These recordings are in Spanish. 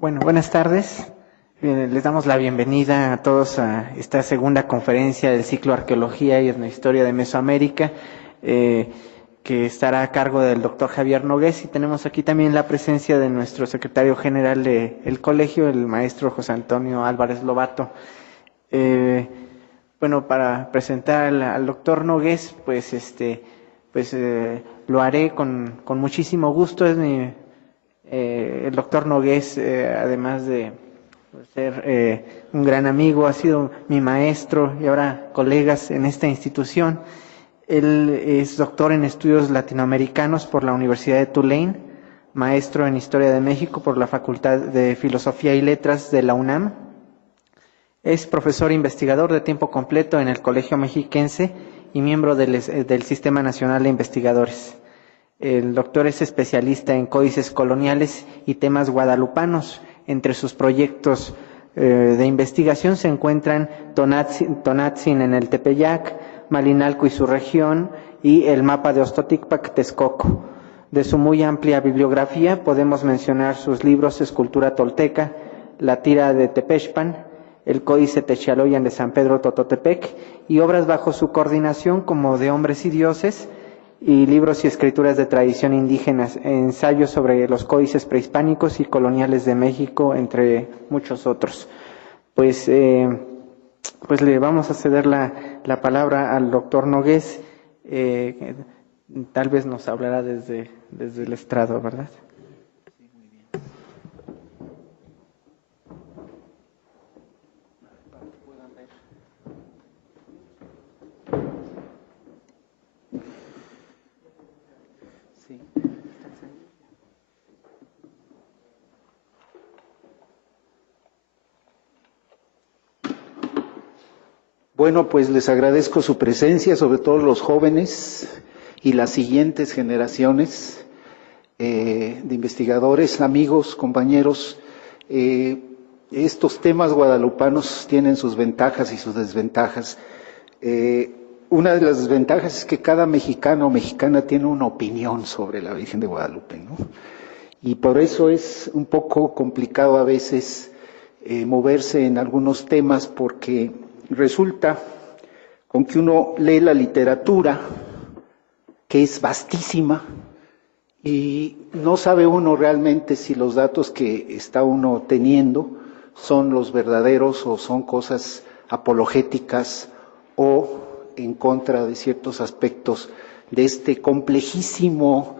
Bueno, buenas tardes. Les damos la bienvenida a todos a esta segunda conferencia del ciclo Arqueología y Etnohistoria de Mesoamérica, que estará a cargo del doctor Javier Nogués, y tenemos aquí también la presencia de nuestro secretario general del colegio, el maestro José Antonio Álvarez Lobato. Bueno, para presentar al doctor Nogués, lo haré con muchísimo gusto. El doctor Nogués, además de ser un gran amigo, ha sido mi maestro y ahora colegas en esta institución. Él es doctor en estudios latinoamericanos por la Universidad de Tulane, maestro en Historia de México por la Facultad de Filosofía y Letras de la UNAM. Es profesor investigador de tiempo completo en el Colegio Mexiquense y miembro del Sistema Nacional de Investigadores. El doctor es especialista en códices coloniales y temas guadalupanos. Entre sus proyectos de investigación se encuentran Tonatzin en el Tepeyac, Malinalco y su región, y el mapa de Ostoticpac-Texcoco. De su muy amplia bibliografía podemos mencionar sus libros Escultura Tolteca, La Tira de Tepexpan, el Códice Texaloyan de San Pedro Tototepec, y obras bajo su coordinación como De Hombres y Dioses, y libros y escrituras de tradición indígenas, ensayos sobre los códices prehispánicos y coloniales de México, entre muchos otros. Pues le vamos a ceder la palabra al doctor Nogués, tal vez nos hablará desde el estrado, ¿verdad? Bueno, pues les agradezco su presencia, sobre todo los jóvenes y las siguientes generaciones de investigadores, amigos, compañeros. Estos temas guadalupanos tienen sus ventajas y sus desventajas. Una de las desventajas es que cada mexicano o mexicana tiene una opinión sobre la Virgen de Guadalupe, ¿no? Y por eso es un poco complicado a veces moverse en algunos temas, porque resulta con que uno lee la literatura, que es vastísima, y no sabe uno realmente si los datos que está uno teniendo son los verdaderos o son cosas apologéticas o en contra de ciertos aspectos de este complejísimo,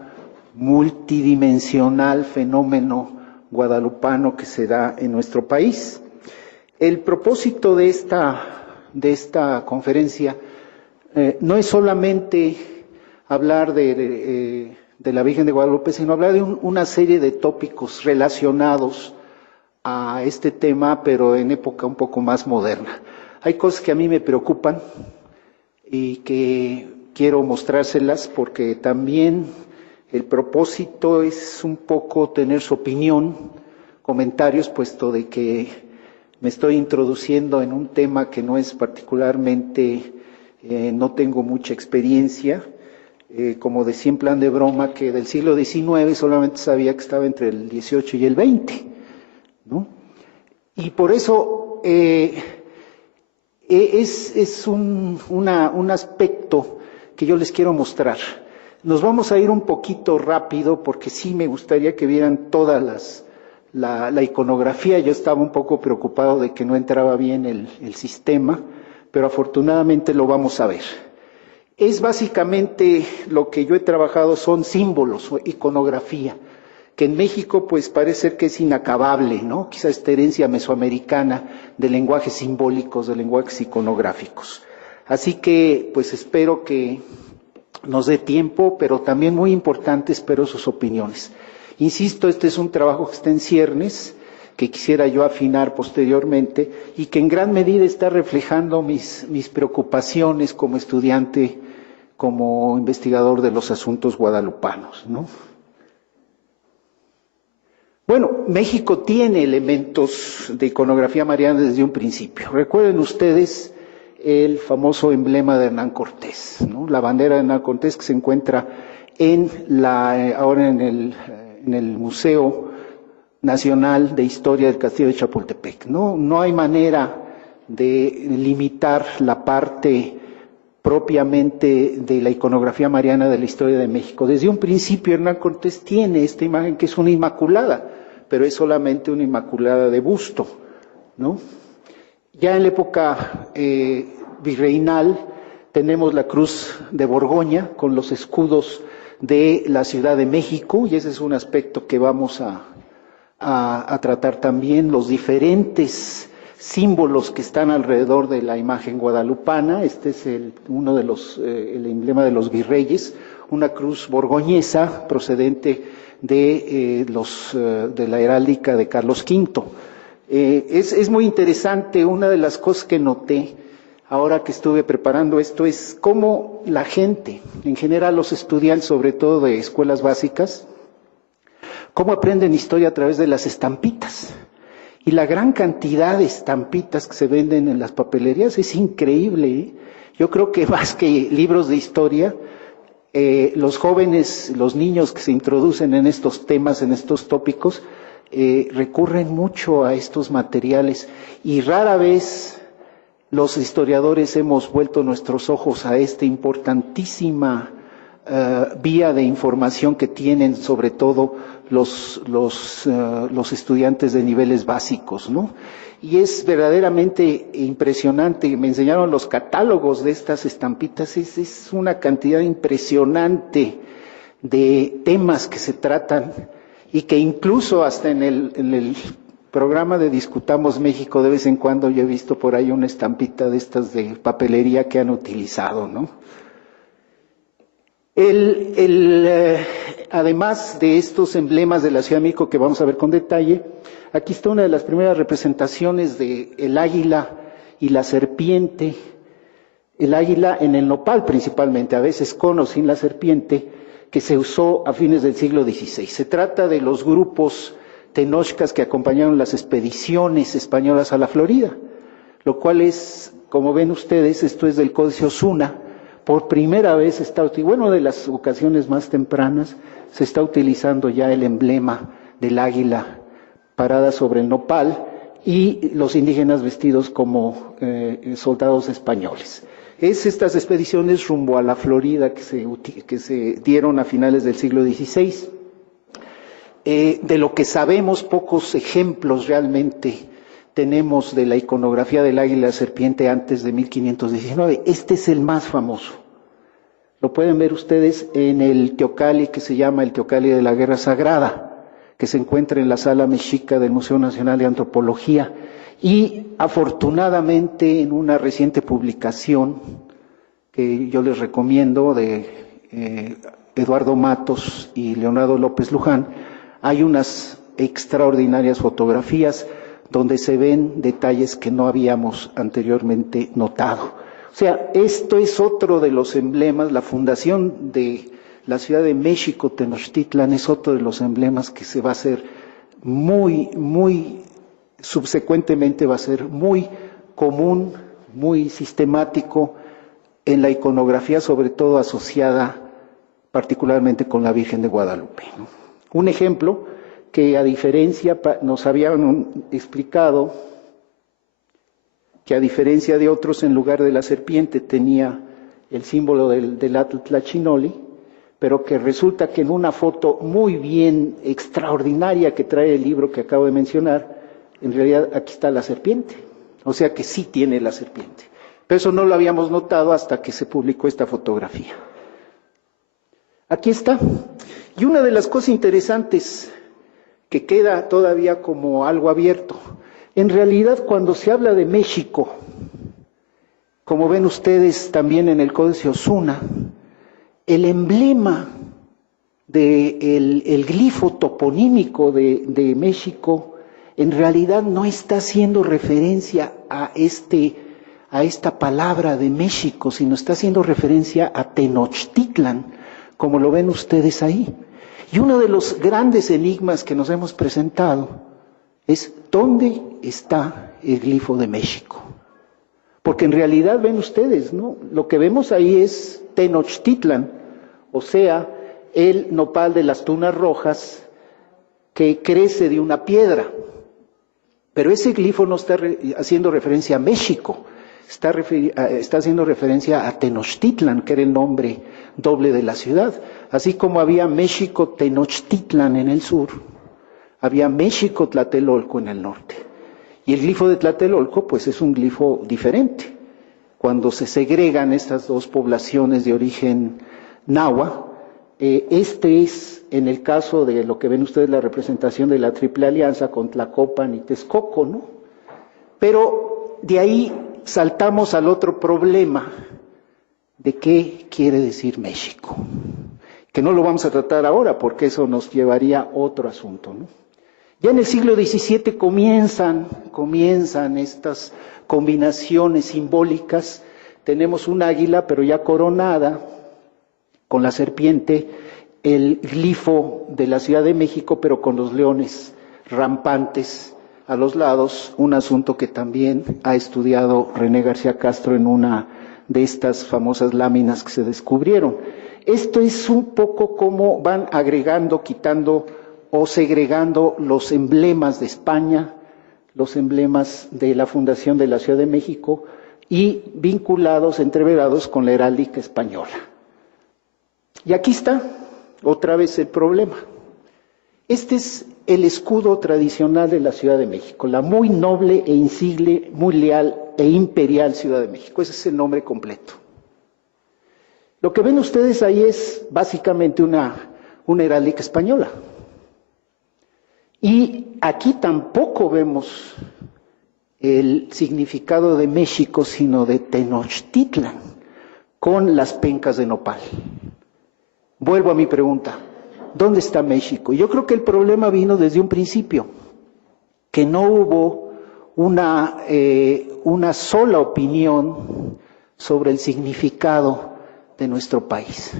multidimensional fenómeno guadalupano que se da en nuestro país. El propósito de esta conferencia no es solamente hablar de la Virgen de Guadalupe, sino hablar de una serie de tópicos relacionados a este tema, pero en época un poco más moderna. Hay cosas que a mí me preocupan y que quiero mostrárselas, porque también el propósito es un poco tener su opinión, comentarios, puesto de que me estoy introduciendo en un tema que no es particularmente, no tengo mucha experiencia. Como decía en plan de broma, que del siglo XIX solamente sabía que estaba entre el XVIII y el XX, ¿no? Y por eso es un aspecto que yo les quiero mostrar. Nos vamos a ir un poquito rápido, porque sí me gustaría que vieran todas la iconografía. Yo estaba un poco preocupado de que no entraba bien el sistema, pero afortunadamente lo vamos a ver. Es básicamente lo que yo he trabajado, son símbolos o iconografía, que en México pues parece ser que es inacabable, ¿no? Quizá esta herencia mesoamericana de lenguajes simbólicos, de lenguajes iconográficos. Así que pues espero que nos dé tiempo, pero también muy importante, espero sus opiniones. Insisto, este es un trabajo que está en ciernes, que quisiera yo afinar posteriormente y que en gran medida está reflejando mis preocupaciones como estudiante, como investigador de los asuntos guadalupanos, ¿no? Bueno, México tiene elementos de iconografía mariana desde un principio. Recuerden ustedes el famoso emblema de Hernán Cortés, ¿no? La bandera de Hernán Cortés, que se encuentra ahora en el Museo Nacional de Historia del Castillo de Chapultepec. No hay manera de limitar la parte propiamente de la iconografía mariana de la historia de México. Desde un principio Hernán Cortés tiene esta imagen que es una inmaculada, pero es solamente una inmaculada de busto, ¿no? Ya en la época virreinal tenemos la cruz de Borgoña con los escudos de la Ciudad de México, y ese es un aspecto que vamos a tratar también, los diferentes símbolos que están alrededor de la imagen guadalupana. Este es uno de el emblema de los virreyes, una cruz borgoñesa procedente de la heráldica de Carlos V. Es muy interesante. Una de las cosas que noté ahora que estuve preparando esto es cómo la gente, en general los estudiantes, sobre todo de escuelas básicas, cómo aprenden historia a través de las estampitas. Y la gran cantidad de estampitas que se venden en las papelerías es increíble, ¿eh? Yo creo que más que libros de historia, los jóvenes, los niños que se introducen en estos temas, en estos tópicos, recurren mucho a estos materiales, y rara vez los historiadores hemos vuelto nuestros ojos a esta importantísima vía de información que tienen sobre todo los estudiantes de niveles básicos, ¿no? Y es verdaderamente impresionante. Me enseñaron los catálogos de estas estampitas. Es una cantidad impresionante de temas que se tratan, y que incluso hasta en el programa de Discutamos México de vez en cuando yo he visto por ahí una estampita de estas de papelería que han utilizado, ¿no? Además de estos emblemas de la Ciudad de México que vamos a ver con detalle, aquí está una de las primeras representaciones de el águila y la serpiente. El águila en el nopal principalmente, a veces con o sin la serpiente, que se usó a fines del siglo XVI. Se trata de los grupos tenochcas que acompañaron las expediciones españolas a la Florida, lo cual es, como ven ustedes, esto es del Códice Osuna. Por primera vez de las ocasiones más tempranas, se está utilizando ya el emblema del águila parada sobre el nopal, y los indígenas vestidos como soldados españoles. Es estas expediciones rumbo a la Florida que se dieron a finales del siglo XVI. De lo que sabemos, pocos ejemplos realmente tenemos de la iconografía del águila y la serpiente antes de 1519. Este es el más famoso. Lo pueden ver ustedes en el teocalli que se llama el teocalli de la Guerra Sagrada, que se encuentra en la Sala Mexica del Museo Nacional de Antropología. Y afortunadamente en una reciente publicación que yo les recomiendo de Eduardo Matos y Leonardo López Luján, hay unas extraordinarias fotografías donde se ven detalles que no habíamos anteriormente notado. O sea, esto es otro de los emblemas. La fundación de la Ciudad de México, Tenochtitlan, es otro de los emblemas que se va a hacer subsecuentemente va a ser muy común, muy sistemático en la iconografía, sobre todo asociada particularmente con la Virgen de Guadalupe, ¿no? Un ejemplo que a diferencia, nos habían explicado que a diferencia de otros, en lugar de la serpiente tenía el símbolo del Atl Tlachinoli, pero que resulta que en una foto muy bien extraordinaria que trae el libro que acabo de mencionar, en realidad aquí está la serpiente. O sea que sí tiene la serpiente. Pero eso no lo habíamos notado hasta que se publicó esta fotografía. Aquí está. Y una de las cosas interesantes que queda todavía como algo abierto, en realidad cuando se habla de México, como ven ustedes también en el Códice Osuna, el emblema del glifo toponímico de México en realidad no está haciendo referencia a esta palabra de México, sino está haciendo referencia a Tenochtitlan, como lo ven ustedes ahí. Y uno de los grandes enigmas que nos hemos presentado es ¿dónde está el glifo de México? Porque en realidad ven ustedes, ¿no? Lo que vemos ahí es Tenochtitlan, o sea, el nopal de las tunas rojas, que crece de una piedra. Pero ese glifo no está haciendo referencia a México, está haciendo referencia a Tenochtitlan, que era el nombre doble de la ciudad. Así como había México Tenochtitlan en el sur, había México Tlatelolco en el norte. Y el glifo de Tlatelolco, pues es un glifo diferente. Cuando se segregan estas dos poblaciones de origen náhuatl, este es, en el caso de lo que ven ustedes, la representación de la Triple Alianza con Tlacopan y Texcoco, ¿no? Pero de ahí saltamos al otro problema de qué quiere decir México, que no lo vamos a tratar ahora porque eso nos llevaría a otro asunto, ¿no? Ya en el siglo XVII comienzan estas combinaciones simbólicas. Tenemos un águila, pero ya coronada, con la serpiente, el glifo de la Ciudad de México, pero con los leones rampantes a los lados, un asunto que también ha estudiado René García Castro en una de estas famosas láminas que se descubrieron. Esto es un poco como van agregando, quitando o segregando los emblemas de España, los emblemas de la fundación de la Ciudad de México y vinculados, entreverados con la heráldica española. Y aquí está otra vez el problema. Este es el escudo tradicional de la Ciudad de México, la muy noble e insigne, muy leal e imperial Ciudad de México. Ese es el nombre completo. Lo que ven ustedes ahí es básicamente una heráldica española. Y aquí tampoco vemos el significado de México, sino de Tenochtitlan, con las pencas de nopal. Vuelvo a mi pregunta, ¿dónde está México? Yo creo que el problema vino desde un principio, que no hubo una sola opinión sobre el significado de nuestro país.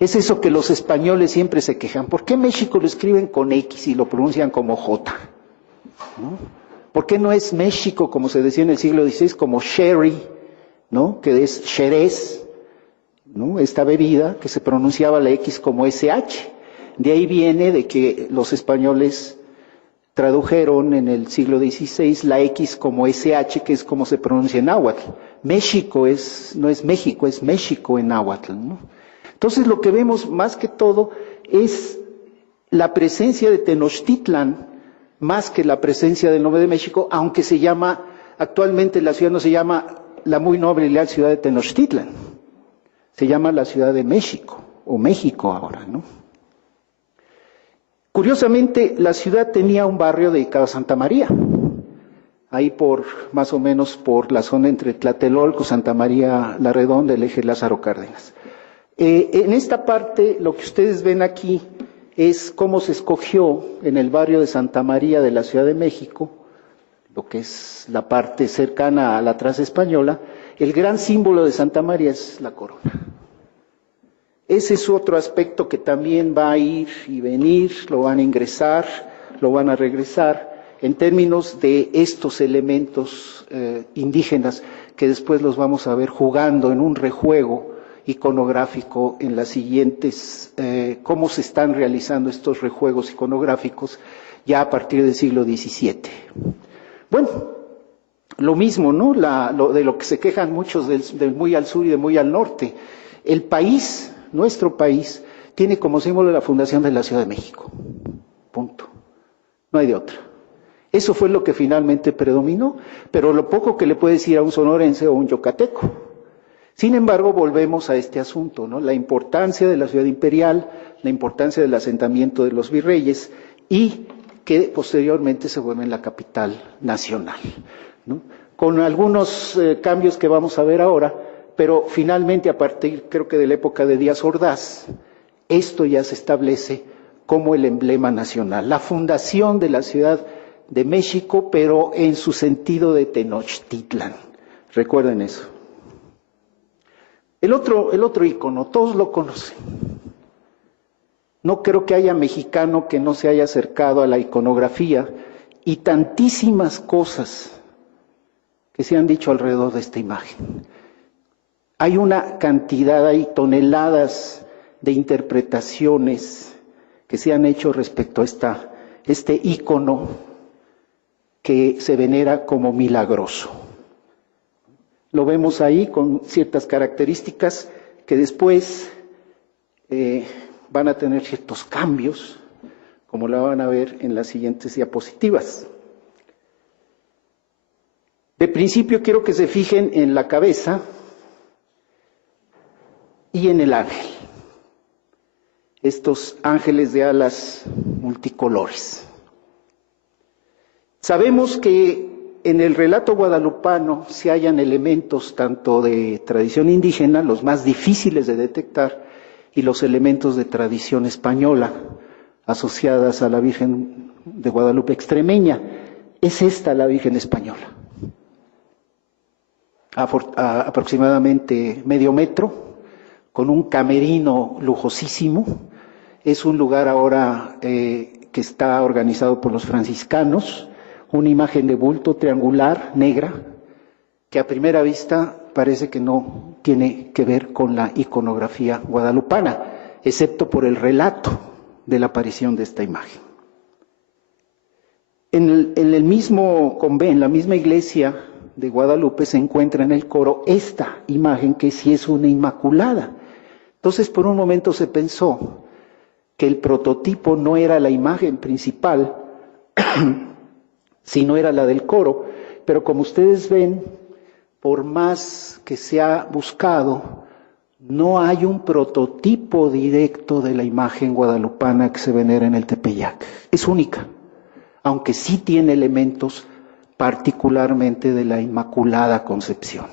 Es eso que los españoles siempre se quejan. ¿Por qué México lo escriben con X y lo pronuncian como J? ¿No? ¿Por qué no es México, como se decía en el siglo XVI, como sherry, ¿no? Que es Xerez, ¿no? Esta bebida que se pronunciaba la X como SH. De ahí viene de que los españoles tradujeron en el siglo XVI la X como SH, que es como se pronuncia en náhuatl. México no es México, es México en náhuatl, ¿no? Entonces lo que vemos más que todo es la presencia de Tenochtitlan más que la presencia del nombre de México, aunque se llama, actualmente la ciudad no se llama la muy noble y leal ciudad de Tenochtitlan, se llama la Ciudad de México, o México ahora, ¿no? Curiosamente, la ciudad tenía un barrio dedicado a Santa María, ahí más o menos por la zona entre Tlatelolco, Santa María la Redonda, el eje Lázaro Cárdenas. En esta parte, lo que ustedes ven aquí es cómo se escogió en el barrio de Santa María de la Ciudad de México, lo que es la parte cercana a la traza española, el gran símbolo de Santa María es la corona. Ese es otro aspecto que también va a ir y venir, lo van a ingresar, lo van a regresar, en términos de estos elementos indígenas que después los vamos a ver jugando en un rejuego iconográfico en las siguientes, cómo se están realizando estos rejuegos iconográficos ya a partir del siglo XVII. Bueno, lo mismo, ¿no? De lo que se quejan muchos del muy al sur y de muy al norte. El país, nuestro país, tiene como símbolo la fundación de la Ciudad de México. Punto. No hay de otra. Eso fue lo que finalmente predominó, pero lo poco que le puede decir a un sonorense o un yucateco. Sin embargo, volvemos a este asunto, ¿no? La importancia de la ciudad imperial, la importancia del asentamiento de los virreyes y que posteriormente se vuelve la capital nacional, ¿no? Con algunos cambios que vamos a ver ahora, pero finalmente a partir, creo que de la época de Díaz Ordaz, esto ya se establece como el emblema nacional, la fundación de la Ciudad de México, pero en su sentido de Tenochtitlan. Recuerden eso. El otro ícono, todos lo conocen. No creo que haya mexicano que no se haya acercado a la iconografía y tantísimas cosas que se han dicho alrededor de esta imagen. Hay una cantidad, hay toneladas de interpretaciones que se han hecho respecto a este ícono que se venera como milagroso. Lo vemos ahí con ciertas características que después van a tener ciertos cambios, como la van a ver en las siguientes diapositivas. De principio quiero que se fijen en la cabeza y en el ángel. Estos ángeles de alas multicolores. Sabemos que en el relato guadalupano se hallan elementos tanto de tradición indígena, los más difíciles de detectar, y los elementos de tradición española asociadas a la Virgen de Guadalupe extremeña. Es esta la Virgen española. Aproximadamente medio metro, con un camerino lujosísimo. Es un lugar ahora que está organizado por los franciscanos, una imagen de bulto triangular, negra, que a primera vista parece que no tiene que ver con la iconografía guadalupana, excepto por el relato de la aparición de esta imagen. En la misma iglesia de Guadalupe se encuentra en el coro esta imagen que sí es una inmaculada. Entonces por un momento se pensó que el prototipo no era la imagen principal, sino era la del coro, pero como ustedes ven, por más que se ha buscado, no hay un prototipo directo de la imagen guadalupana que se venera en el Tepeyac. Es única, aunque sí tiene elementos particularmente de la Inmaculada Concepción.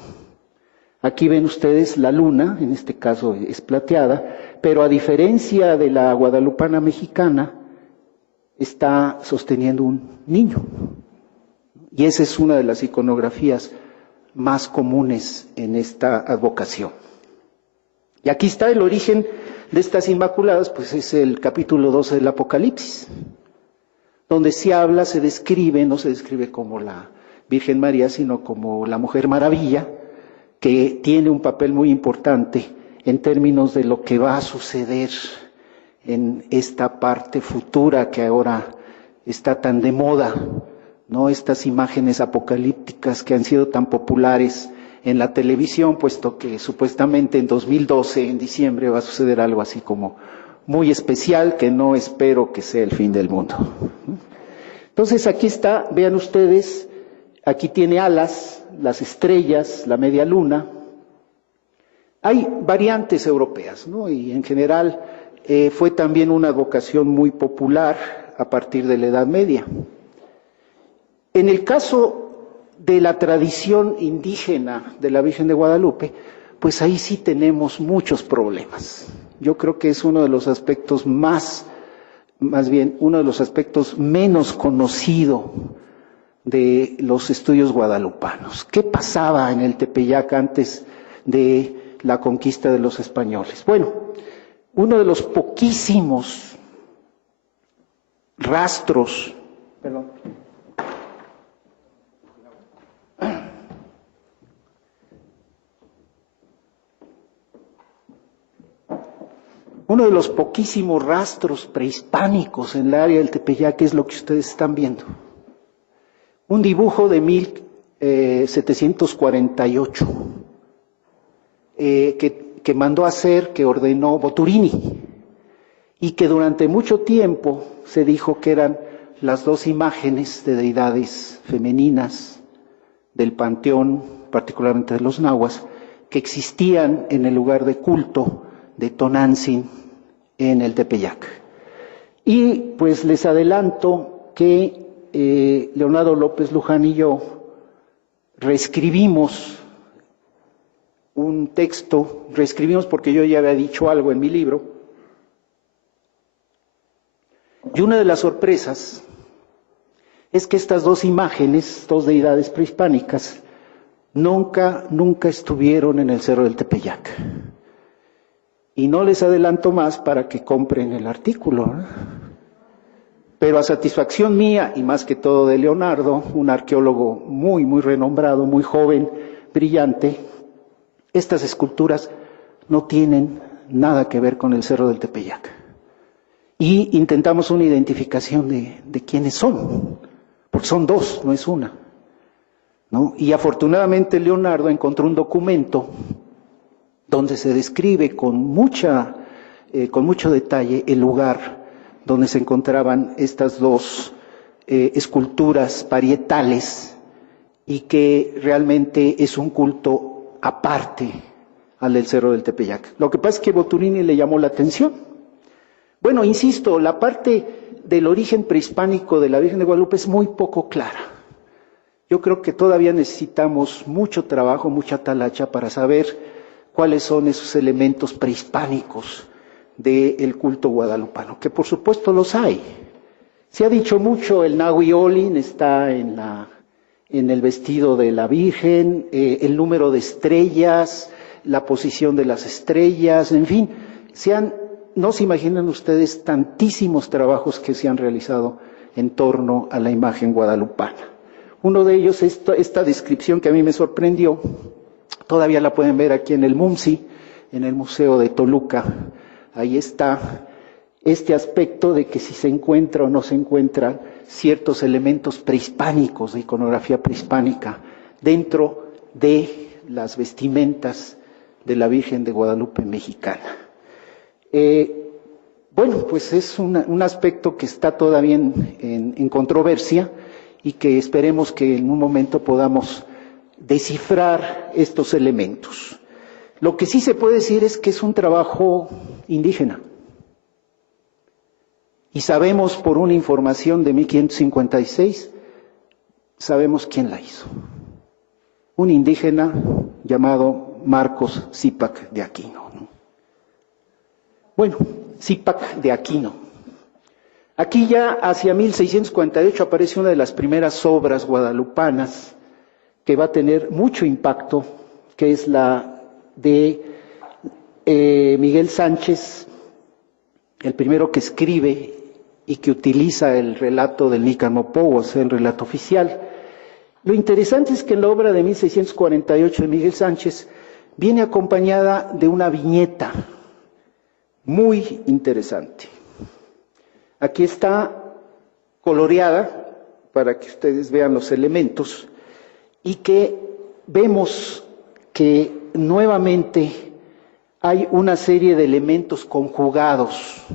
Aquí ven ustedes la luna, en este caso es plateada, pero a diferencia de la guadalupana mexicana, está sosteniendo un niño. Y esa es una de las iconografías más comunes en esta advocación. Y aquí está el origen de estas inmaculadas, pues es el capítulo 12 del Apocalipsis, donde se describe, no se describe como la Virgen María, sino como la Mujer Maravilla, que tiene un papel muy importante en términos de lo que va a suceder en esta parte futura que ahora está tan de moda, ¿no? Estas imágenes apocalípticas que han sido tan populares en la televisión, puesto que supuestamente en 2012, en diciembre, va a suceder algo así como muy especial, que no espero que sea el fin del mundo. Entonces aquí está, vean ustedes, aquí tiene alas, las estrellas, la media luna. Hay variantes europeas, ¿no? Y en general fue también una vocación muy popular a partir de la Edad Media. En el caso de la tradición indígena de la Virgen de Guadalupe, pues ahí sí tenemos muchos problemas. Yo creo que es uno de los aspectos uno de los aspectos menos conocido de los estudios guadalupanos. ¿Qué pasaba en el Tepeyac antes de la conquista de los españoles? Bueno, uno de los poquísimos rastros, uno de los poquísimos rastros prehispánicos en el área del Tepeyac es lo que ustedes están viendo. Un dibujo de 1748 que mandó hacer, que ordenó Boturini, y que durante mucho tiempo se dijo que eran las dos imágenes de deidades femeninas del panteón, particularmente de los nahuas, que existían en el lugar de culto de Tonantzin en el Tepeyac. Y pues les adelanto que Leonardo López Luján y yo reescribimos un texto, porque yo ya había dicho algo en mi libro, y una de las sorpresas es que estas dos imágenes, dos deidades prehispánicas, nunca estuvieron en el Cerro del Tepeyac. Y no les adelanto más para que compren el artículo, ¿no? Pero a satisfacción mía, y más que todo de Leonardo, un arqueólogo muy, muy renombrado, muy joven, brillante, estas esculturas no tienen nada que ver con el Cerro del Tepeyac. y intentamos una identificación de quiénes son, porque son dos, no es una, ¿no? Y afortunadamente Leonardo encontró un documento donde se describe con mucho detalle el lugar donde se encontraban estas dos esculturas parietales, y que realmente es un culto aparte al del Cerro del Tepeyac. Lo que pasa es que Boturini le llamó la atención. Bueno, insisto, la parte del origen prehispánico de la Virgen de Guadalupe es muy poco clara. Yo creo que todavía necesitamos mucho trabajo, mucha talacha para saber cuáles son esos elementos prehispánicos del culto guadalupano, que por supuesto los hay. Se ha dicho mucho, el Nahui Olin está en el vestido de la Virgen, el número de estrellas, la posición de las estrellas, en fin, no se imaginan ustedes tantísimos trabajos que se han realizado en torno a la imagen guadalupana. Uno de ellos es esta descripción que a mí me sorprendió, todavía la pueden ver aquí en el MUMSI, en el Museo de Toluca. Ahí está este aspecto de que si se encuentra o no se encuentran ciertos elementos prehispánicos, de iconografía prehispánica, dentro de las vestimentas de la Virgen de Guadalupe mexicana. Bueno, pues es un aspecto que está todavía en controversia y que esperemos que en un momento podamos descifrar estos elementos. Lo que sí se puede decir es que es un trabajo indígena. Y sabemos por una información de 1556, sabemos quién la hizo. Un indígena llamado Marcos Cípac de Aquino. Bueno, Cípac de Aquino. Aquí ya hacia 1648 aparece una de las primeras obras guadalupanas que va a tener mucho impacto, que es la de Miguel Sánchez, el primero que escribe y que utiliza el relato del Nicanor, el relato oficial. Lo interesante es que la obra de 1648 de Miguel Sánchez viene acompañada de una viñeta muy interesante. Aquí está coloreada para que ustedes vean los elementos y que vemos que nuevamente hay una serie de elementos conjugados.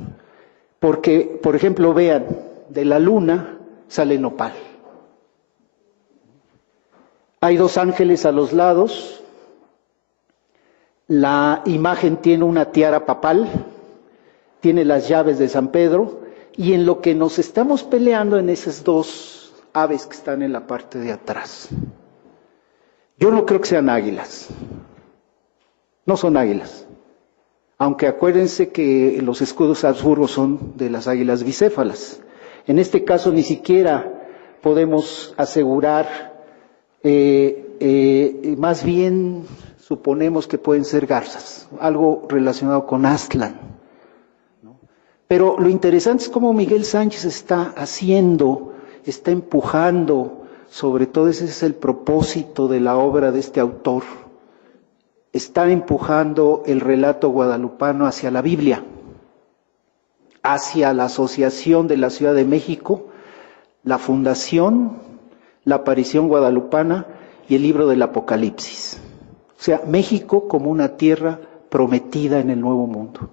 Porque, por ejemplo, vean, de la luna sale nopal. Hay dos ángeles a los lados. La imagen tiene una tiara papal, tiene las llaves de San Pedro, y en lo que nos estamos peleando en esas dos aves que están en la parte de atrás. Yo no creo que sean águilas. No son águilas. Aunque acuérdense que los escudos Habsburgo son de las águilas bicéfalas. En este caso ni siquiera podemos asegurar, más bien suponemos que pueden ser garzas, algo relacionado con Aztlán, ¿no? Pero lo interesante es cómo Miguel Sánchez está empujando, sobre todo ese es el propósito de la obra de este autor, está empujando el relato guadalupano hacia la Biblia, hacia la asociación de la Ciudad de México, la fundación, la aparición guadalupana y el libro del Apocalipsis. O sea, México como una tierra prometida en el Nuevo Mundo.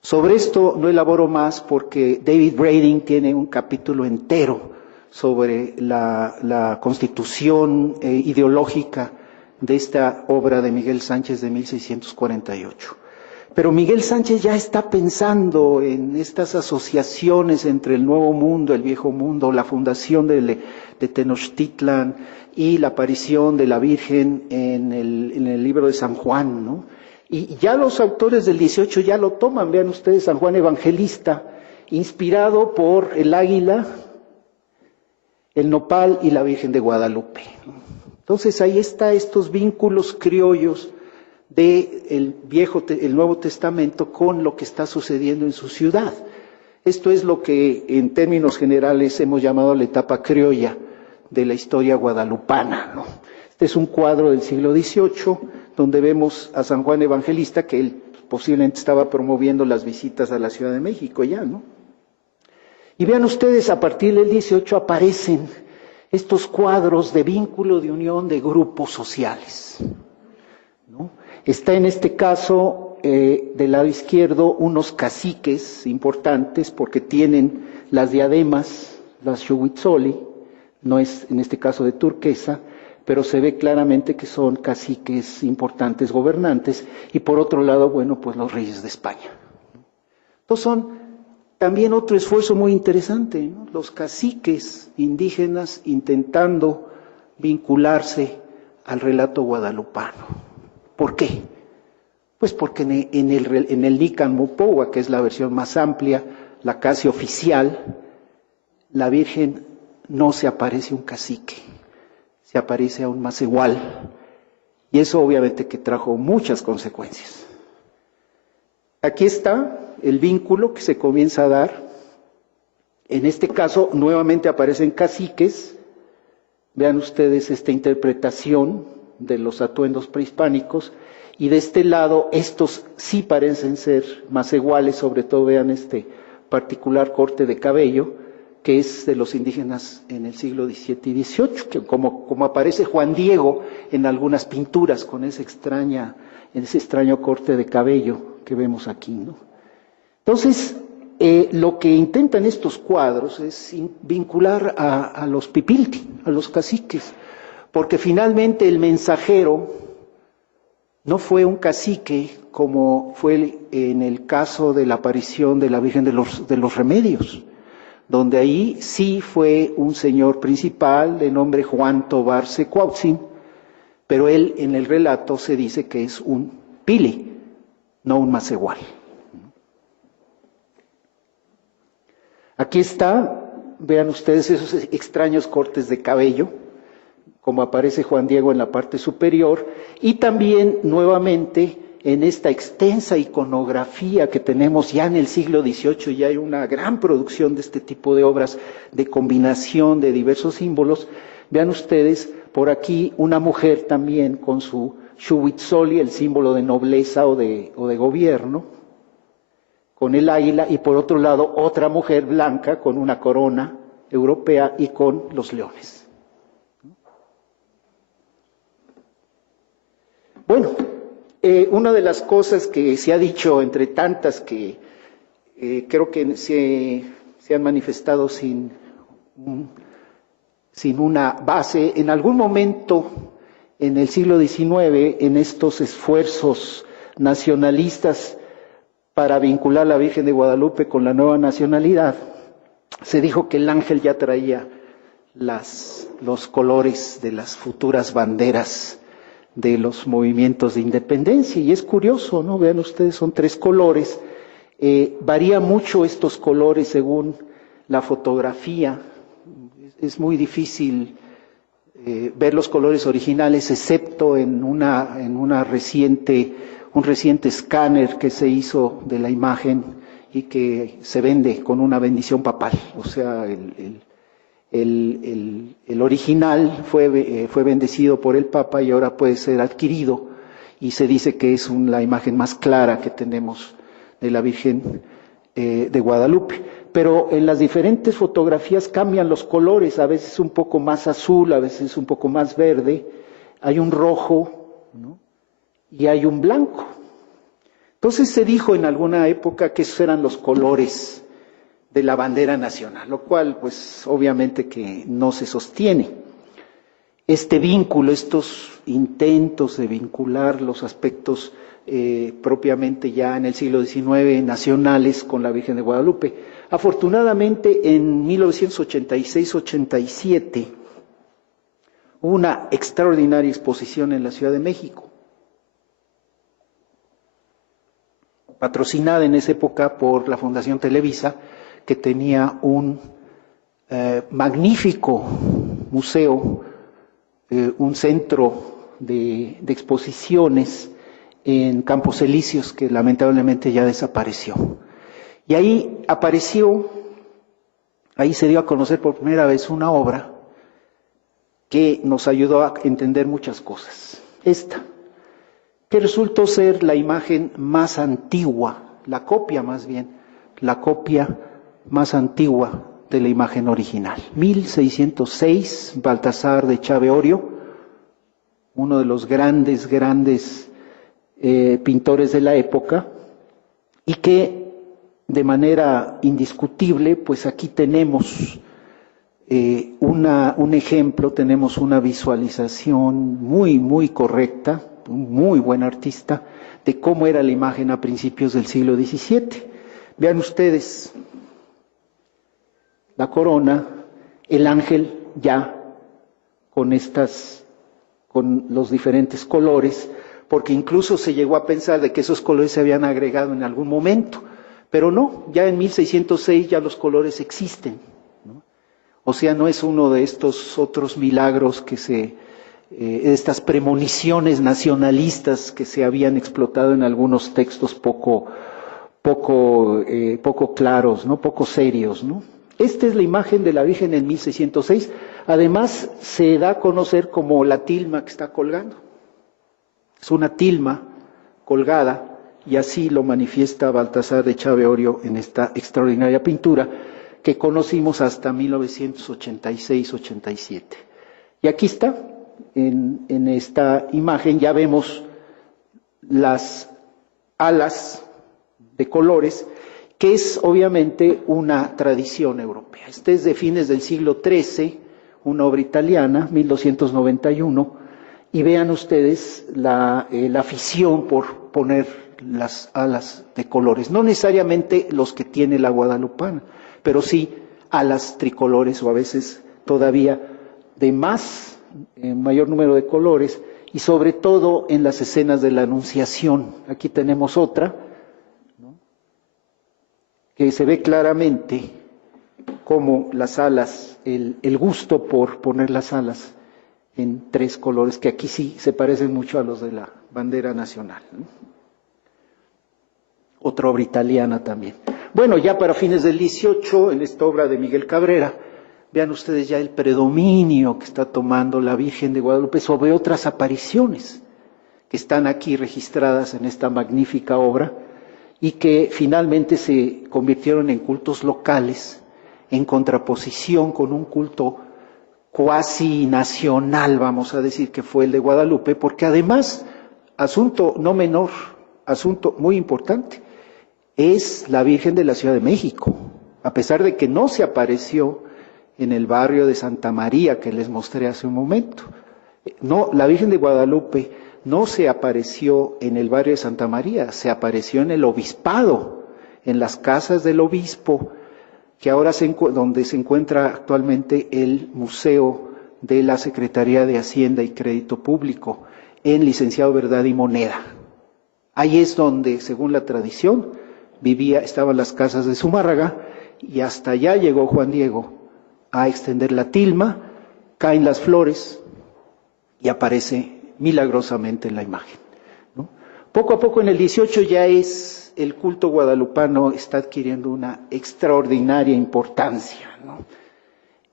Sobre esto no elaboro más porque David Brading tiene un capítulo entero sobre la constitución ideológica de esta obra de Miguel Sánchez de 1648. Pero Miguel Sánchez ya está pensando en estas asociaciones entre el Nuevo Mundo, el Viejo Mundo, la fundación de Tenochtitlan y la aparición de la Virgen en el libro de San Juan, ¿no? Y ya los autores del 18 ya lo toman, vean ustedes, San Juan Evangelista, inspirado por el águila, el nopal y la Virgen de Guadalupe, ¿no? Entonces ahí está estos vínculos criollos del el Nuevo Testamento con lo que está sucediendo en su ciudad. Esto es lo que en términos generales hemos llamado la etapa criolla de la historia guadalupana, ¿no? Este es un cuadro del siglo XVIII donde vemos a San Juan Evangelista que él posiblemente estaba promoviendo las visitas a la Ciudad de México ya, ¿no? Y vean ustedes, a partir del 18 aparecen estos cuadros de vínculo, de unión de grupos sociales, ¿no? Está en este caso, del lado izquierdo, unos caciques importantes porque tienen las diademas, las Xuhuitzoli, no es en este caso de turquesa, pero se ve claramente que son caciques importantes gobernantes, y por otro lado, bueno, pues los reyes de España. Entonces son también otro esfuerzo muy interesante, ¿no? Los caciques indígenas intentando vincularse al relato guadalupano. ¿Por qué? Pues porque en el Nican Mopohua, que es la versión más amplia, la casi oficial, la Virgen no se aparece un cacique, se aparece a un macehual, y eso obviamente que trajo muchas consecuencias. Aquí está el vínculo que se comienza a dar. En este caso, nuevamente aparecen caciques. Vean ustedes esta interpretación de los atuendos prehispánicos. Y de este lado, estos sí parecen ser macehuales, sobre todo vean este particular corte de cabello, que es de los indígenas en el siglo XVII y XVIII, que como aparece Juan Diego en algunas pinturas con ese extraño corte de cabello que vemos aquí, ¿no? Entonces, lo que intentan estos cuadros es vincular a los pipilti, a los caciques, porque finalmente el mensajero no fue un cacique como fue en el caso de la aparición de la Virgen de los Remedios, donde ahí sí fue un señor principal de nombre Juan Tobar Secuautzin, pero él en el relato se dice que es un pili, no un macehual. Aquí está, vean ustedes esos extraños cortes de cabello, como aparece Juan Diego en la parte superior, y también nuevamente en esta extensa iconografía que tenemos ya en el siglo XVIII, ya hay una gran producción de este tipo de obras de combinación de diversos símbolos. Vean ustedes por aquí una mujer también con su Xuhuitzoli, el símbolo de nobleza o de gobierno, con el águila, y por otro lado otra mujer blanca con una corona europea y con los leones. Bueno, una de las cosas que se ha dicho, entre tantas que creo que se han manifestado sin una base, en algún momento en el siglo XIX, en estos esfuerzos nacionalistas para vincular a la Virgen de Guadalupe con la nueva nacionalidad, se dijo que el ángel ya traía los colores de las futuras banderas de los movimientos de independencia, y es curioso, ¿no? Vean ustedes, son 3 colores, varía mucho estos colores según la fotografía, es muy difícil ver los colores originales, excepto en un reciente escáner que se hizo de la imagen y que se vende con una bendición papal, o sea, el original fue bendecido por el Papa y ahora puede ser adquirido, y se dice que es la imagen más clara que tenemos de la Virgen de Guadalupe. Pero en las diferentes fotografías cambian los colores, a veces un poco más azul, a veces un poco más verde, hay un rojo, ¿no? Y hay un blanco. Entonces se dijo en alguna época que esos eran los colores de la bandera nacional, lo cual pues obviamente que no se sostiene. Este vínculo, estos intentos de vincular los aspectos propiamente ya en el siglo XIX nacionales con la Virgen de Guadalupe. Afortunadamente en 1986-87 hubo una extraordinaria exposición en la Ciudad de México, patrocinada en esa época por la Fundación Televisa, que tenía un magnífico museo, un centro de exposiciones en Campos Elíseos, que lamentablemente ya desapareció. Y ahí se dio a conocer por primera vez una obra que nos ayudó a entender muchas cosas. Esta, que resultó ser la imagen más antigua, la copia más antigua de la imagen original. 1606, Baltasar de Chaveorio, uno de los grandes pintores de la época, y que de manera indiscutible, pues aquí tenemos un ejemplo, tenemos una visualización muy correcta, un muy buen artista, de cómo era la imagen a principios del siglo XVII. Vean ustedes la corona, el ángel ya con los diferentes colores, porque incluso se llegó a pensar de que esos colores se habían agregado en algún momento, pero no, ya en 1606 ya los colores existen, ¿no? O sea, no es uno de estos otros milagros estas premoniciones nacionalistas que se habían explotado en algunos textos poco claros, ¿no? Poco serios, ¿no? Esta es la imagen de la Virgen en 1606. Además, se da a conocer como la tilma que está colgando. Es una tilma colgada, y así lo manifiesta Baltasar de Chaveorio en esta extraordinaria pintura que conocimos hasta 1986-87. Y aquí está, en esta imagen ya vemos las alas de colores, que es obviamente una tradición europea. Este es de fines del siglo XIII, una obra italiana, 1291, y vean ustedes la afición por poner las alas de colores, no necesariamente los que tiene la guadalupana, pero sí alas tricolores o a veces todavía de mayor número de colores, y sobre todo en las escenas de la Anunciación. Aquí tenemos otra, que se ve claramente cómo las alas, el gusto por poner las alas en tres colores, que aquí sí se parecen mucho a los de la bandera nacional, ¿no? Otra obra italiana también. Bueno, ya para fines del 18, en esta obra de Miguel Cabrera, vean ustedes ya el predominio que está tomando la Virgen de Guadalupe sobre otras apariciones que están aquí registradas en esta magnífica obra, y que finalmente se convirtieron en cultos locales, en contraposición con un culto cuasi nacional, vamos a decir, que fue el de Guadalupe, porque además, asunto no menor, asunto muy importante, es la Virgen de la Ciudad de México, a pesar de que no se apareció en el barrio de Santa María que les mostré hace un momento. No, la Virgen de Guadalupe no se apareció en el barrio de Santa María, se apareció en el obispado, en las casas del obispo, que ahora donde se encuentra actualmente el Museo de la Secretaría de Hacienda y Crédito Público, en Licenciado Verdad y Moneda. Ahí es donde, según la tradición, estaban las casas de Zumárraga, y hasta allá llegó Juan Diego a extender la tilma, caen las flores y aparece milagrosamente en la imagen, ¿no? Poco a poco en el 18 ya el culto guadalupano está adquiriendo una extraordinaria importancia, ¿no?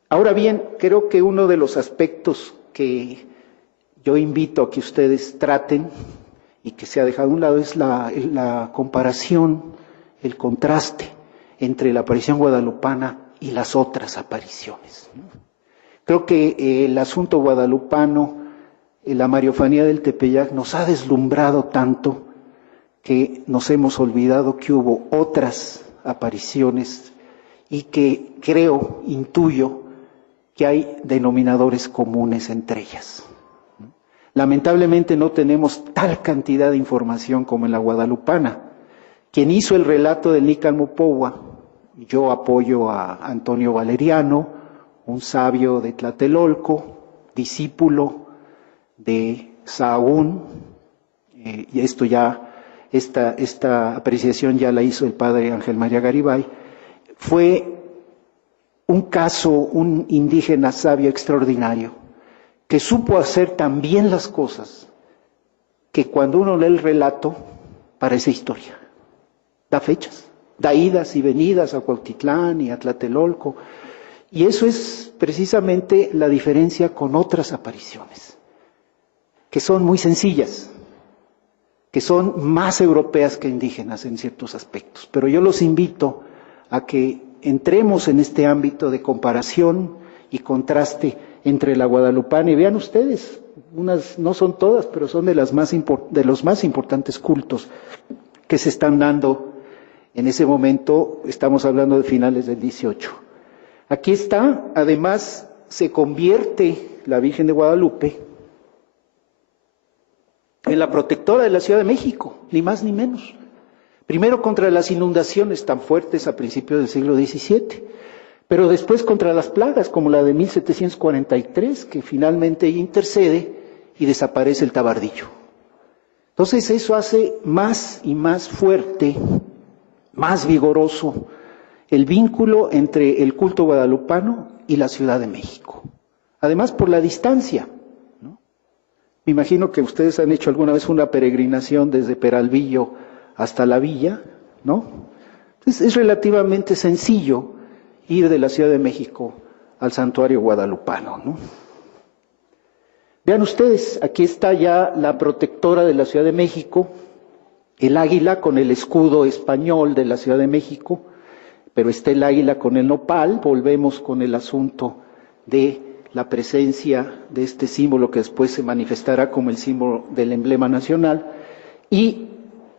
Ahora bien, creo que uno de los aspectos que yo invito a que ustedes traten y que se ha dejado a un lado es la comparación, el contraste entre la aparición guadalupana y las otras apariciones, ¿no? Creo que el asunto guadalupano, la Mariofanía del Tepeyac, nos ha deslumbrado tanto que nos hemos olvidado que hubo otras apariciones, y que intuyo que hay denominadores comunes entre ellas. Lamentablemente no tenemos tal cantidad de información como en la guadalupana. Quien hizo el relato del Nícan Mopohua, yo apoyo a Antonio Valeriano, un sabio de Tlatelolco, discípulo de Sahagún, y esta apreciación ya la hizo el padre Ángel María Garibay. Fue un indígena sabio extraordinario, que supo hacer tan bien las cosas, que cuando uno lee el relato, parece historia. Da fechas, da idas y venidas a Cuautitlán y a Tlatelolco, y eso es precisamente la diferencia con otras apariciones, que son muy sencillas, que son más europeas que indígenas en ciertos aspectos. Pero yo los invito a que entremos en este ámbito de comparación y contraste entre la guadalupana y vean ustedes, unas no son todas, pero son de los más importantes cultos que se están dando en ese momento. Estamos hablando de finales del 18. Aquí está, además se convierte la Virgen de Guadalupe en la protectora de la Ciudad de México, ni más ni menos. Primero contra las inundaciones tan fuertes a principios del siglo XVII, pero después contra las plagas como la de 1743, que finalmente intercede y desaparece el tabardillo. Entonces eso hace más y más fuerte, más vigoroso el vínculo entre el culto guadalupano y la Ciudad de México. Además por la distancia, ¿no? Me imagino que ustedes han hecho alguna vez una peregrinación desde Peralvillo hasta la villa, ¿no? Entonces es relativamente sencillo ir de la Ciudad de México al santuario guadalupano, ¿no? Vean ustedes, aquí está ya la protectora de la Ciudad de México, el águila con el escudo español de la Ciudad de México, pero está el águila con el nopal. Volvemos con el asunto de la presencia de este símbolo que después se manifestará como el símbolo del emblema nacional, y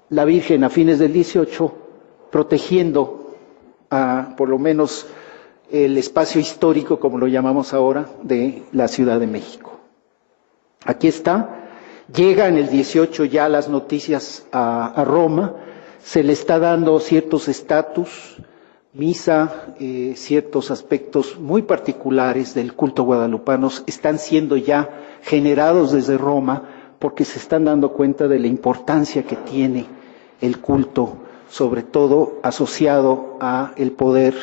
la Virgen a fines del 18 protegiendo por lo menos el espacio histórico, como lo llamamos ahora, de la Ciudad de México. Aquí está, llega en el 18 ya las noticias a Roma, se le está dando ciertos estatus, misa, ciertos aspectos muy particulares del culto guadalupano están siendo ya generados desde Roma porque se están dando cuenta de la importancia que tiene el culto, sobre todo asociado a el poder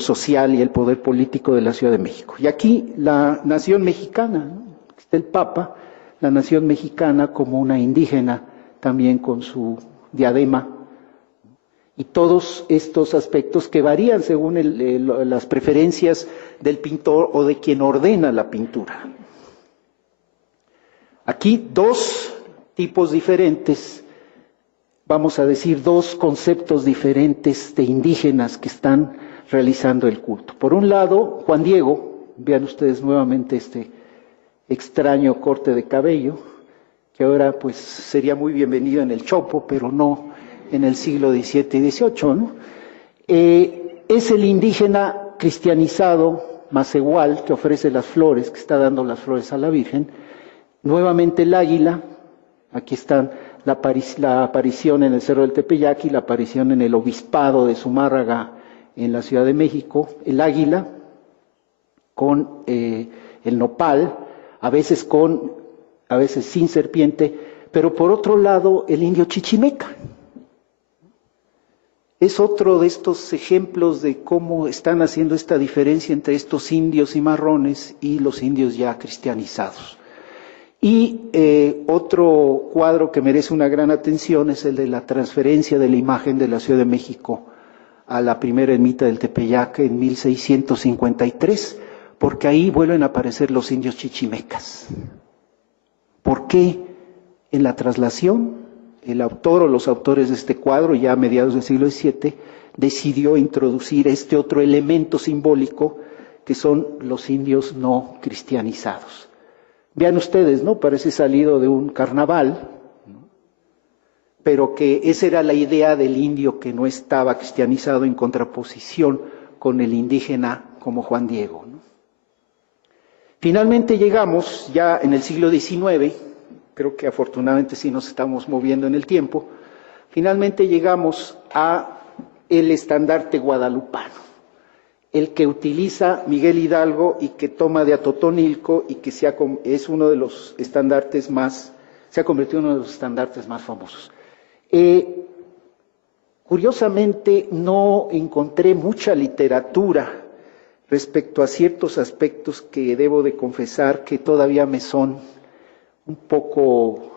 social y el poder político de la Ciudad de México. Y aquí la nación mexicana, ¿no? Está el Papa, la nación mexicana como una indígena también con su diadema, y todos estos aspectos que varían según las preferencias del pintor o de quien ordena la pintura. Aquí dos tipos diferentes, vamos a decir dos conceptos diferentes de indígenas que están realizando el culto. Por un lado, Juan Diego, vean ustedes nuevamente este extraño corte de cabello, que ahora pues sería muy bienvenido en el Chopo, pero no en el siglo XVII y XVIII, ¿no? Es el indígena cristianizado, Macehual, que ofrece las flores, que está dando las flores a la Virgen. Nuevamente el águila, aquí están la aparición en el Cerro del Tepeyac y la aparición en el Obispado de Zumárraga en la Ciudad de México, el águila con el nopal, a veces sin serpiente, pero por otro lado el indio chichimeca. Es otro de estos ejemplos de cómo están haciendo esta diferencia entre estos indios cimarrones y los indios ya cristianizados. Y otro cuadro que merece una gran atención es el de la transferencia de la imagen de la Ciudad de México a la primera ermita del Tepeyac en 1653, porque ahí vuelven a aparecer los indios chichimecas. ¿Por qué en la traslación el autor o los autores de este cuadro, ya a mediados del siglo XVII, decidió introducir este otro elemento simbólico que son los indios no cristianizados? Vean ustedes, ¿no? Parece salido de un carnaval, ¿no? Pero que esa era la idea del indio que no estaba cristianizado en contraposición con el indígena como Juan Diego, ¿no? Finalmente llegamos ya en el siglo XIX, creo que afortunadamente sí nos estamos moviendo en el tiempo, finalmente llegamos a el estandarte guadalupano, el que utiliza Miguel Hidalgo y que toma de Atotonilco y que es uno de los estandartes más, se ha convertido en uno de los estandartes más famosos. Curiosamente no encontré mucha literatura respecto a ciertos aspectos que debo de confesar que todavía me son un poco,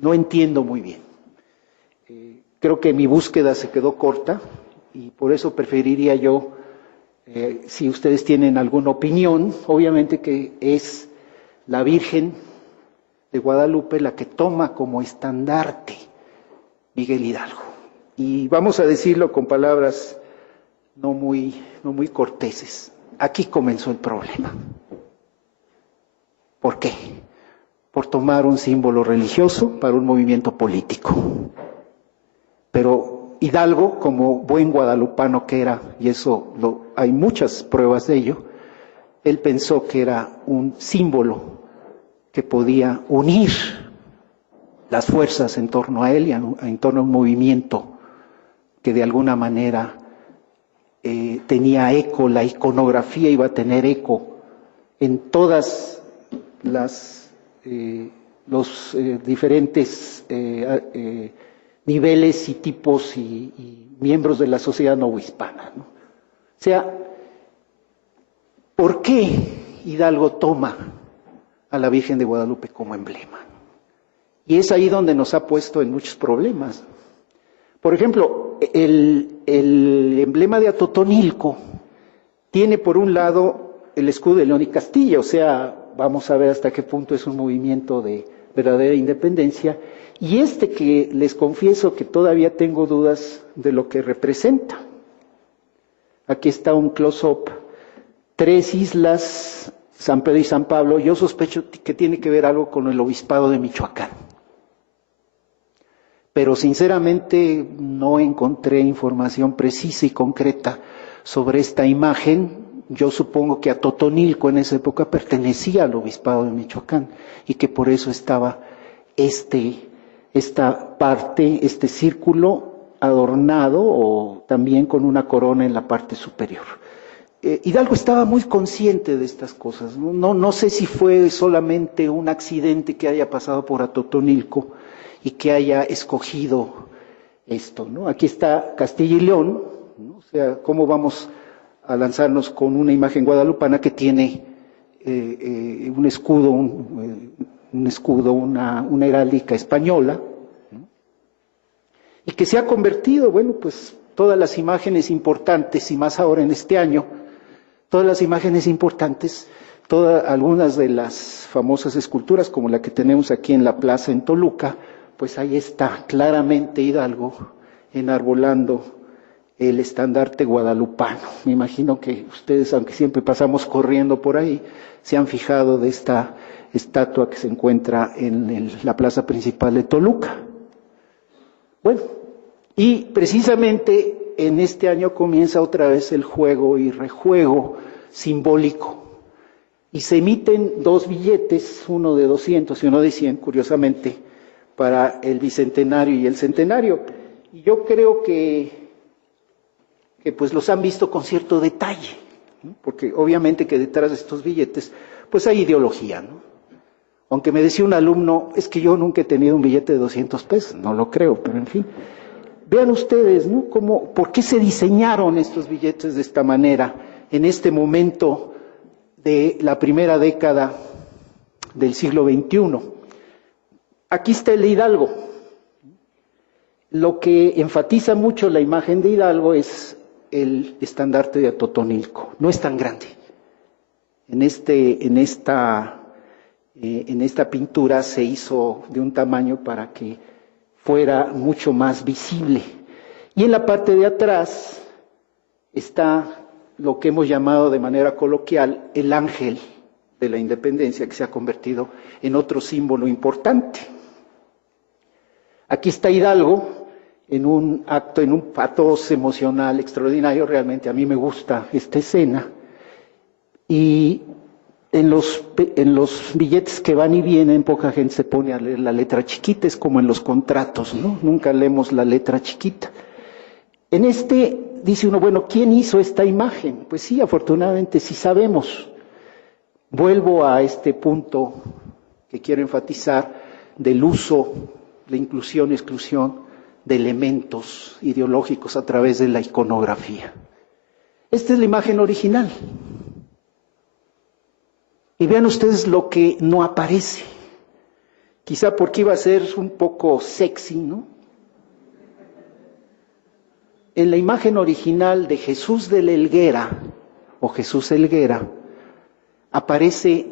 no entiendo muy bien. Creo que mi búsqueda se quedó corta y por eso preferiría yo, si ustedes tienen alguna opinión, obviamente que es la Virgen de Guadalupe la que toma como estandarte Miguel Hidalgo. Y vamos a decirlo con palabras no muy corteses. Aquí comenzó el problema. ¿Por qué? Por tomar un símbolo religioso para un movimiento político. Pero Hidalgo, como buen guadalupano que era, y hay muchas pruebas de ello, él pensó que era un símbolo que podía unir las fuerzas en torno a él y en torno a un movimiento que de alguna manera tenía eco, la iconografía iba a tener eco en todas los diferentes niveles y tipos y miembros de la sociedad novohispana, ¿no? O sea, ¿por qué Hidalgo toma a la Virgen de Guadalupe como emblema? Y es ahí donde nos ha puesto en muchos problemas. Por ejemplo, el emblema de Atotonilco tiene por un lado el escudo de León y Castilla, o sea, vamos a ver hasta qué punto es un movimiento de verdadera independencia, y que les confieso que todavía tengo dudas de lo que representa. Aquí está un close-up, 3 islas, San Pedro y San Pablo, yo sospecho que tiene que ver algo con el obispado de Michoacán. Pero sinceramente no encontré información precisa y concreta sobre esta imagen. Yo supongo que Atotonilco en esa época pertenecía al obispado de Michoacán y que por eso estaba esta parte, este círculo adornado o también con una corona en la parte superior. Hidalgo estaba muy consciente de estas cosas. No sé si fue solamente un accidente que haya pasado por Atotonilco y que haya escogido esto, ¿no? Aquí está Castilla y León, ¿no? O sea, ¿cómo vamos a lanzarnos con una imagen guadalupana que tiene un escudo, una heráldica española, ¿no? Y que se ha convertido, bueno, pues todas las imágenes importantes, y más ahora en este año, todas las imágenes importantes, algunas de las famosas esculturas, como la que tenemos aquí en la plaza en Toluca, pues ahí está claramente Hidalgo enarbolando el estandarte guadalupano. Me imagino que ustedes, aunque siempre pasamos corriendo por ahí, se han fijado de esta estatua que se encuentra en la plaza principal de Toluca. Bueno, y precisamente en este año comienza otra vez el juego y rejuego simbólico. Y se emiten 2 billetes, uno de 200 y uno de 100, curiosamente, para el bicentenario y el centenario. Y yo creo que pues los han visto con cierto detalle, ¿no? Porque obviamente que detrás de estos billetes pues hay ideología, ¿no? Aunque me decía un alumno, es que yo nunca he tenido un billete de 200 pesos, no lo creo, pero en fin. Vean ustedes, ¿no? ¿Por qué se diseñaron estos billetes de esta manera en este momento de la primera década del siglo XXI? Aquí está el de Hidalgo. Lo que enfatiza mucho la imagen de Hidalgo es el estandarte de Atotonilco. No es tan grande. En esta pintura se hizo de un tamaño para que fuera mucho más visible. Y en la parte de atrás está lo que hemos llamado de manera coloquial el ángel de la independencia, que se ha convertido en otro símbolo importante. Aquí está Hidalgo en un acto, en un patos emocional extraordinario. Realmente a mí me gusta esta escena. Y en los billetes que van y vienen, poca gente se pone a leer la letra chiquita, es como en los contratos, ¿no? Nunca leemos la letra chiquita. En dice uno, bueno, ¿quién hizo esta imagen? Pues sí, afortunadamente sí sabemos. Vuelvo a este punto que quiero enfatizar del uso, la inclusión y exclusión de elementos ideológicos a través de la iconografía. Esta es la imagen original. Y vean ustedes lo que no aparece. Quizá porque iba a ser un poco sexy, ¿no? En la imagen original de Jesús de la Helguera, o Jesús Helguera, aparece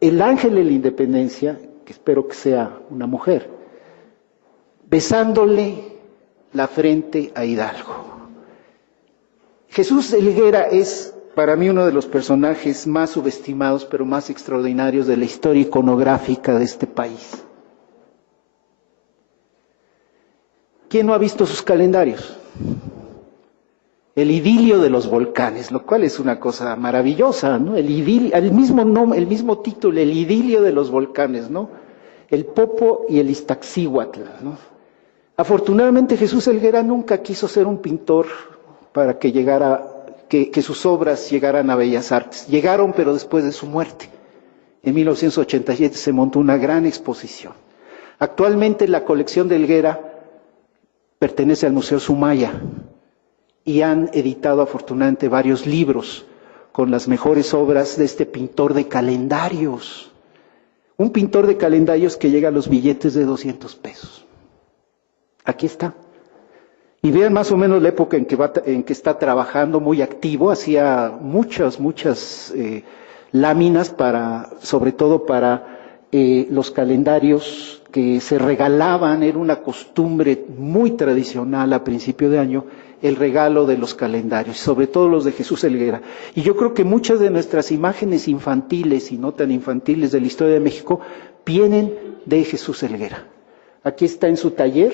el ángel de la independencia, que espero que sea una mujer, besándole la frente a Hidalgo. Jesús Helguera es para mí uno de los personajes más subestimados pero más extraordinarios de la historia iconográfica de este país. ¿Quién no ha visto sus calendarios? El idilio de los volcanes, lo cual es una cosa maravillosa, ¿no? El idilio, el mismo nombre, el mismo título, el idilio de los volcanes, ¿no? El Popo y el Iztaccíhuatl, ¿no? Afortunadamente Jesús Helguera nunca quiso ser un pintor para que llegara, que sus obras llegaran a Bellas Artes. Llegaron, pero después de su muerte. En 1987 se montó una gran exposición. Actualmente la colección de Helguera pertenece al Museo Sumaya y han editado afortunadamente varios libros con las mejores obras de este pintor de calendarios. Un pintor de calendarios que llega a los billetes de 200 pesos. Aquí está. Y vean más o menos la época en que está trabajando, muy activo, hacía muchas láminas sobre todo para los calendarios que se regalaban. Era una costumbre muy tradicional a principio de año, el regalo de los calendarios, sobre todo los de Jesús Helguera. Y yo creo que muchas de nuestras imágenes infantiles y no tan infantiles de la historia de México vienen de Jesús Helguera. Aquí está en su taller,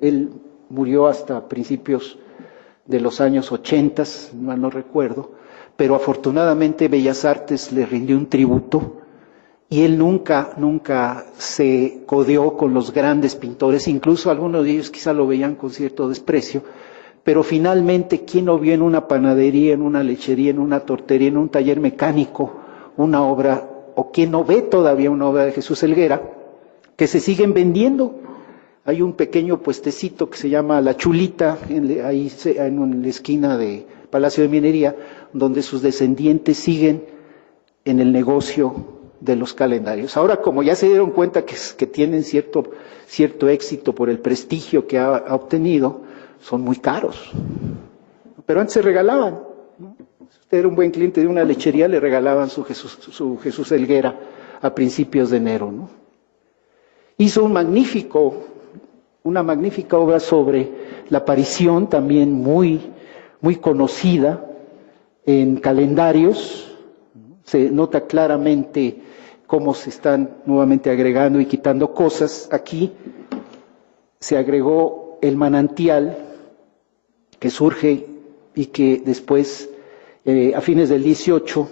él murió hasta principios de los años 80, mal no recuerdo, pero afortunadamente Bellas Artes le rindió un tributo y él nunca se codeó con los grandes pintores, incluso algunos de ellos quizá lo veían con cierto desprecio, pero finalmente, ¿quién no vio en una panadería, en una lechería, en una tortería, en un taller mecánico, una obra, o quién no ve todavía una obra de Jesús Helguera, que se siguen vendiendo? Hay un pequeño puestecito que se llama La Chulita, ahí en la esquina de Palacio de Minería, donde sus descendientes siguen en el negocio de los calendarios. Ahora, como ya se dieron cuenta que tienen cierto éxito por el prestigio que ha obtenido, son muy caros. Pero antes se regalaban, ¿no? Si usted era un buen cliente de una lechería, le regalaban su Jesús Helguera a principios de enero, ¿no? Hizo una magnífica obra sobre la aparición, también muy conocida en calendarios. Se nota claramente cómo se están nuevamente agregando y quitando cosas. Aquí se agregó el manantial que surge y que después, a fines del 18,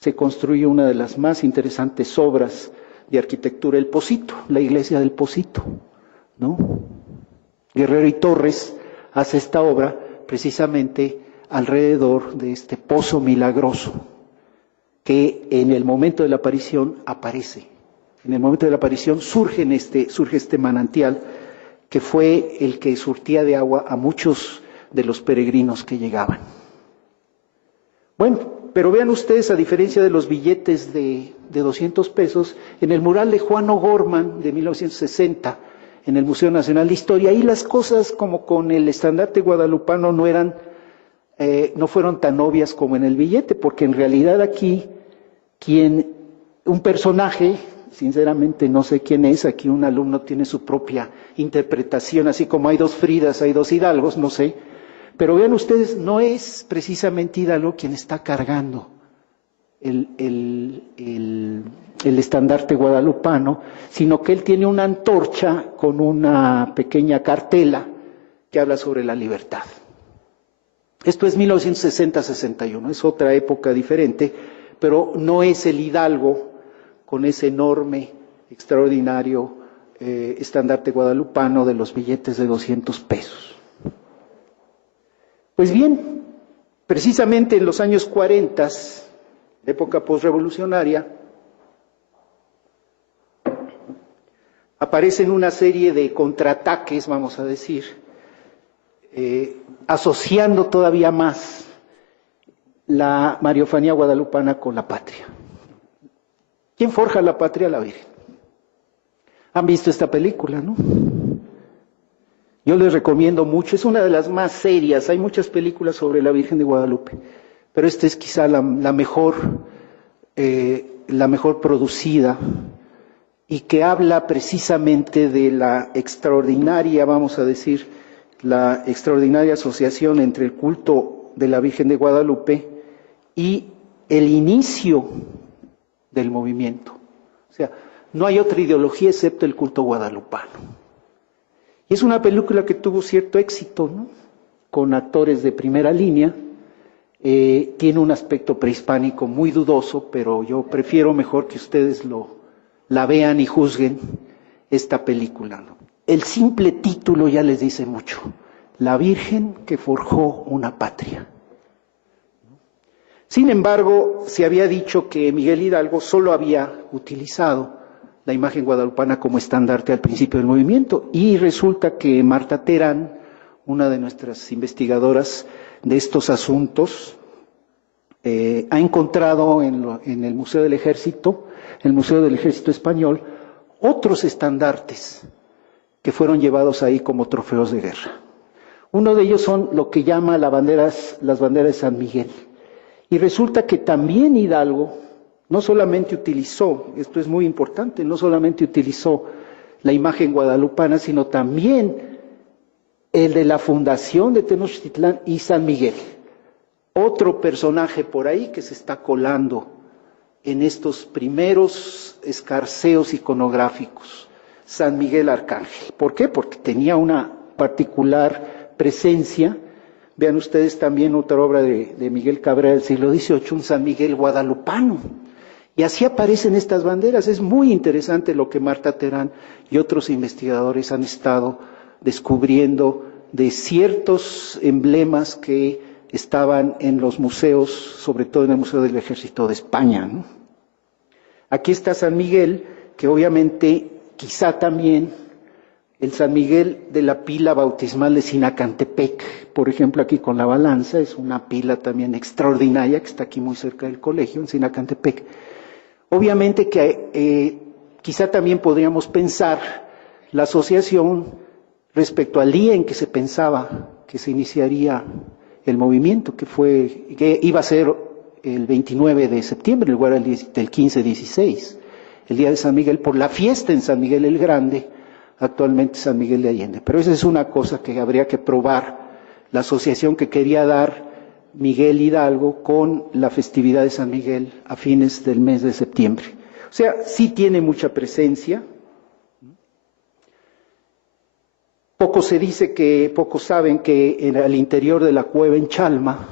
se construye una de las más interesantes obras de arquitectura, el Pocito, la iglesia del Pocito, ¿no? Guerrero y Torres hace esta obra precisamente alrededor de este pozo milagroso que en el momento de la aparición aparece. En el momento de la aparición surge este manantial que fue el que surtía de agua a muchos de los peregrinos que llegaban. Bueno, pero vean ustedes, a diferencia de los billetes de 200 pesos, en el mural de Juan O'Gorman de 1960, en el Museo Nacional de Historia, ahí las cosas como con el estandarte guadalupano no fueron tan obvias como en el billete, porque en realidad aquí un personaje, sinceramente no sé quién es, aquí un alumno tiene su propia interpretación, así como hay dos Fridas, hay dos Hidalgos, no sé, pero vean ustedes, no es precisamente Hidalgo quien está cargando el estandarte guadalupano, sino que él tiene una antorcha con una pequeña cartela que habla sobre la libertad. Esto es 1960-61, es otra época diferente, pero no es el Hidalgo con ese enorme, extraordinario estandarte guadalupano de los billetes de 200 pesos. Pues bien, precisamente en los años 40, época posrevolucionaria, aparecen una serie de contraataques, vamos a decir, asociando todavía más la mariofanía guadalupana con la patria. ¿Quién forja la patria? La Virgen. ¿Han visto esta película, no? Yo les recomiendo mucho, es una de las más serias, hay muchas películas sobre la Virgen de Guadalupe, pero esta es quizá la mejor producida y que habla precisamente de la extraordinaria, vamos a decir, la extraordinaria asociación entre el culto de la Virgen de Guadalupe y el inicio del movimiento. O sea, no hay otra ideología excepto el culto guadalupano. Y es una película que tuvo cierto éxito, ¿no? Con actores de primera línea. Tiene un aspecto prehispánico muy dudoso, pero yo prefiero mejor que ustedes la vean y juzguen esta película, ¿no? El simple título ya les dice mucho. La Virgen que forjó una patria. Sin embargo, se había dicho que Miguel Hidalgo solo había utilizado la imagen guadalupana como estandarte al principio del movimiento, y resulta que Marta Terán, una de nuestras investigadoras de estos asuntos, ha encontrado en el Museo del Ejército, el Museo del Ejército Español, otros estandartes que fueron llevados ahí como trofeos de guerra. Uno de ellos son lo que llama las banderas de San Miguel. Y resulta que también Hidalgo no solamente utilizó, esto es muy importante, no solamente utilizó la imagen guadalupana, sino también el de la fundación de Tenochtitlán y San Miguel. Otro personaje por ahí que se está colando en estos primeros escarceos iconográficos, San Miguel Arcángel. ¿Por qué? Porque tenía una particular presencia. Vean ustedes también otra obra de Miguel Cabrera del siglo XVIII, un San Miguel guadalupano. Y así aparecen estas banderas. Es muy interesante lo que Marta Terán y otros investigadores han estado descubriendo de ciertos emblemas que estaban en los museos, sobre todo en el Museo del Ejército de España, ¿no? Aquí está San Miguel, que obviamente quizá también el San Miguel de la pila bautismal de Sinacantepec, por ejemplo aquí con la balanza, es una pila también extraordinaria que está aquí muy cerca del colegio, en Sinacantepec. Obviamente que quizá también podríamos pensar la asociación respecto al día en que se pensaba que se iniciaría el movimiento, que iba a ser el 29 de septiembre, en lugar del 15-16, el día de San Miguel, por la fiesta en San Miguel el Grande, actualmente San Miguel de Allende. Pero esa es una cosa que habría que probar, la asociación que quería dar Miguel Hidalgo con la festividad de San Miguel a fines del mes de septiembre. O sea, sí tiene mucha presencia. Pocos saben que al interior de la cueva en Chalma,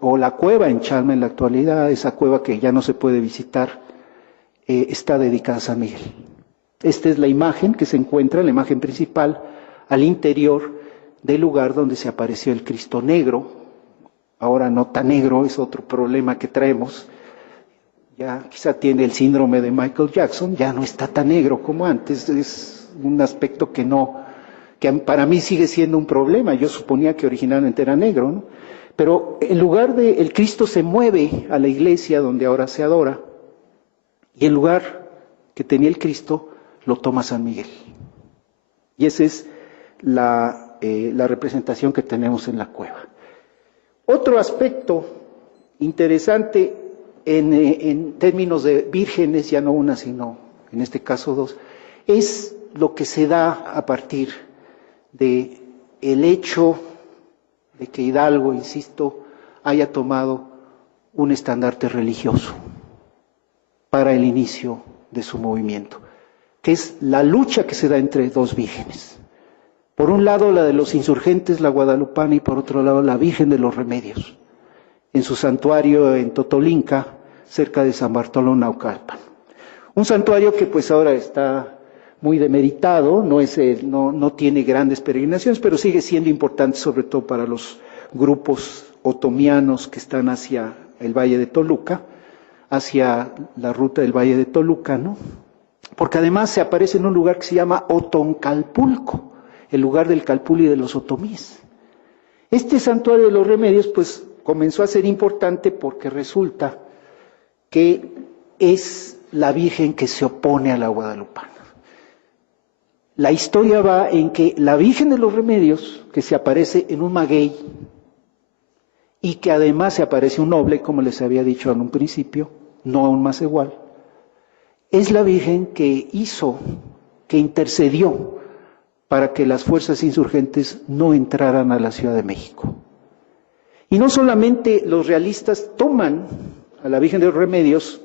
o la cueva en Chalma en la actualidad, esa cueva que ya no se puede visitar, está dedicada a San Miguel. Esta es la imagen que se encuentra, la imagen principal, al interior del lugar donde se apareció el Cristo negro. Ahora no tan negro, es otro problema que traemos. Ya quizá tiene el síndrome de Michael Jackson, ya no está tan negro como antes. Es un aspecto que para mí sigue siendo un problema. Yo suponía que originalmente era negro, ¿no? Pero en lugar de, el Cristo se mueve a la iglesia donde ahora se adora, y el lugar que tenía el Cristo lo toma San Miguel. Y esa es la representación que tenemos en la cueva. Otro aspecto interesante en términos de vírgenes, ya no una, sino en este caso dos, es lo que se da a partir de el hecho de que Hidalgo, insisto, haya tomado un estandarte religioso para el inicio de su movimiento, que es la lucha que se da entre dos vírgenes. Por un lado la de los insurgentes, la guadalupana, y por otro lado la Virgen de los Remedios, en su santuario en Totolinca, cerca de San Bartolo Naucalpan. Un santuario que pues ahora está muy demeritado, no tiene grandes peregrinaciones, pero sigue siendo importante sobre todo para los grupos otomianos que están hacia el Valle de Toluca, hacia la ruta del Valle de Toluca, ¿no? Porque además se aparece en un lugar que se llama Otoncalpulco, el lugar del Calpul y de los otomíes. Este santuario de los remedios pues comenzó a ser importante porque resulta que es la Virgen que se opone a la guadalupana. La historia va en que la Virgen de los Remedios, que se aparece en un maguey y que además se aparece un noble, como les había dicho en un principio, no a un más igual, es la Virgen que intercedió para que las fuerzas insurgentes no entraran a la Ciudad de México. Y no solamente los realistas toman a la Virgen de los Remedios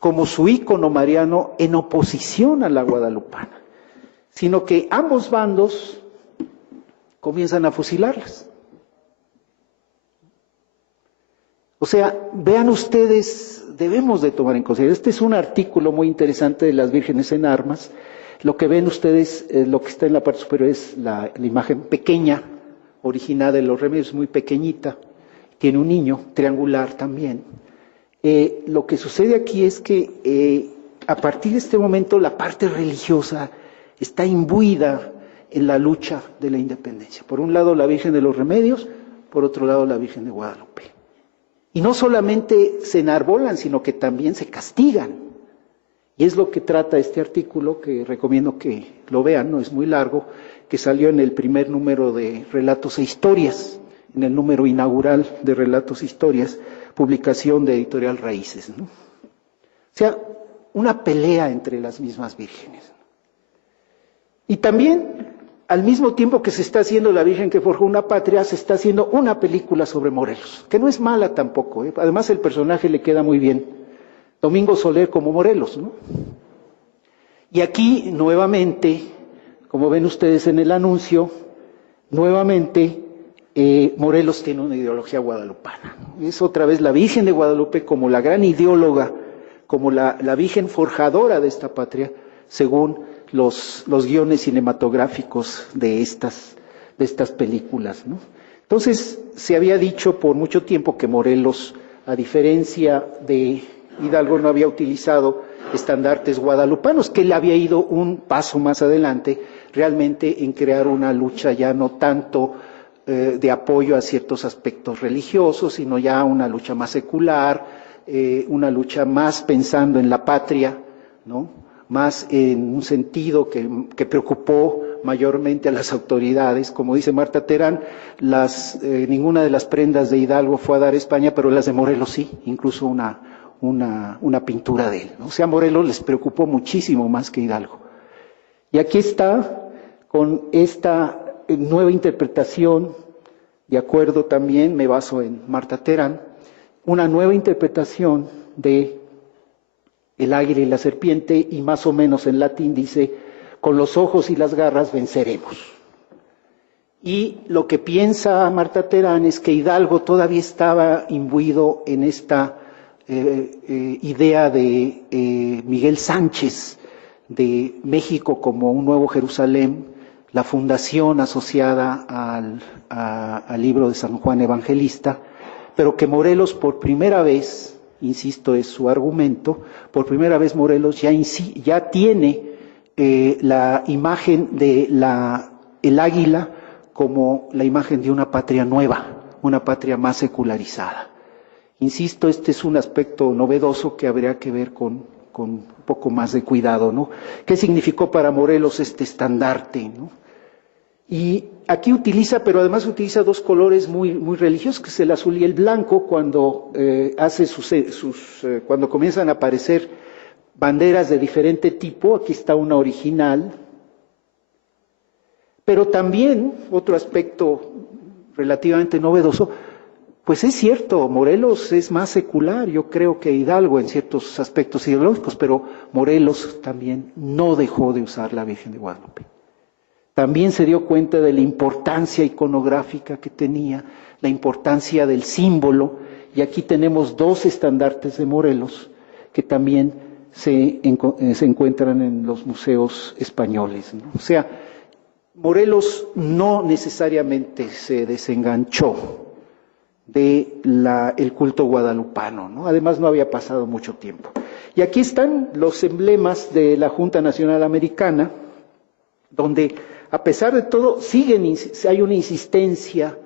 como su ícono mariano en oposición a la guadalupana, sino que ambos bandos comienzan a fusilarlas. O sea, vean ustedes, debemos de tomar en consideración, este es un artículo muy interesante de las vírgenes en armas. Lo que ven ustedes, lo que está en la parte superior es la imagen pequeña, original de los Remedios, muy pequeñita, tiene un niño, triangular también. Lo que sucede aquí es que a partir de este momento la parte religiosa está imbuida en la lucha de la independencia. Por un lado la Virgen de los Remedios, por otro lado la Virgen de Guadalupe. Y no solamente se enarbolan, sino que también se castigan. Y es lo que trata este artículo, que recomiendo que lo vean, no es muy largo, que salió en el primer número de Relatos e Historias, en el número inaugural de Relatos e Historias, publicación de Editorial Raíces, ¿no? O sea, una pelea entre las mismas vírgenes. Y también, al mismo tiempo que se está haciendo La Virgen que forjó una patria, se está haciendo una película sobre Morelos, que no es mala tampoco, ¿eh? Además el personaje le queda muy bien. Domingo Soler como Morelos, ¿no? Y aquí, nuevamente, como ven ustedes en el anuncio, nuevamente Morelos tiene una ideología guadalupana. Es otra vez la Virgen de Guadalupe como la gran ideóloga, como la Virgen forjadora de esta patria, según los guiones cinematográficos de estas películas, ¿no? Entonces, se había dicho por mucho tiempo que Morelos, a diferencia de Hidalgo, no había utilizado estandartes guadalupanos, que él había ido un paso más adelante, realmente en crear una lucha ya no tanto de apoyo a ciertos aspectos religiosos, sino ya una lucha más secular, una lucha más pensando en la patria, ¿no? Más en un sentido que preocupó mayormente a las autoridades. Como dice Marta Terán, ninguna de las prendas de Hidalgo fue a dar a España, pero las de Morelos sí, incluso una pintura de él, ¿no? O sea, Morelos les preocupó muchísimo más que Hidalgo. Y aquí está, con esta nueva interpretación, de acuerdo también, me baso en Marta Terán, una nueva interpretación de el águila y la serpiente, y más o menos en latín dice, con los ojos y las garras venceremos. Y lo que piensa Marta Terán es que Hidalgo todavía estaba imbuido en esta idea de Miguel Sánchez, de México como un nuevo Jerusalén, la fundación asociada al libro de San Juan Evangelista, pero que Morelos por primera vez, insisto, es su argumento, por primera vez Morelos ya tiene la imagen de el águila como la imagen de una patria nueva, una patria más secularizada. Insisto, este es un aspecto novedoso que habría que ver con un poco más de cuidado, ¿no? ¿Qué significó para Morelos este estandarte, ¿no? Y aquí utiliza, pero además utiliza dos colores muy religiosos, que es el azul y el blanco, cuando cuando comienzan a aparecer banderas de diferente tipo. Aquí está una original. Pero también, otro aspecto relativamente novedoso, pues es cierto, Morelos es más secular, yo creo, que Hidalgo en ciertos aspectos ideológicos, pero Morelos también no dejó de usar la Virgen de Guadalupe. También se dio cuenta de la importancia iconográfica que tenía, la importancia del símbolo, y aquí tenemos dos estandartes de Morelos que también se encuentran en los museos españoles, ¿no? O sea, Morelos no necesariamente se desenganchó del culto guadalupano, ¿no? Además no había pasado mucho tiempo. Y aquí están los emblemas de la Junta Nacional Americana, donde a pesar de todo hay una insistencia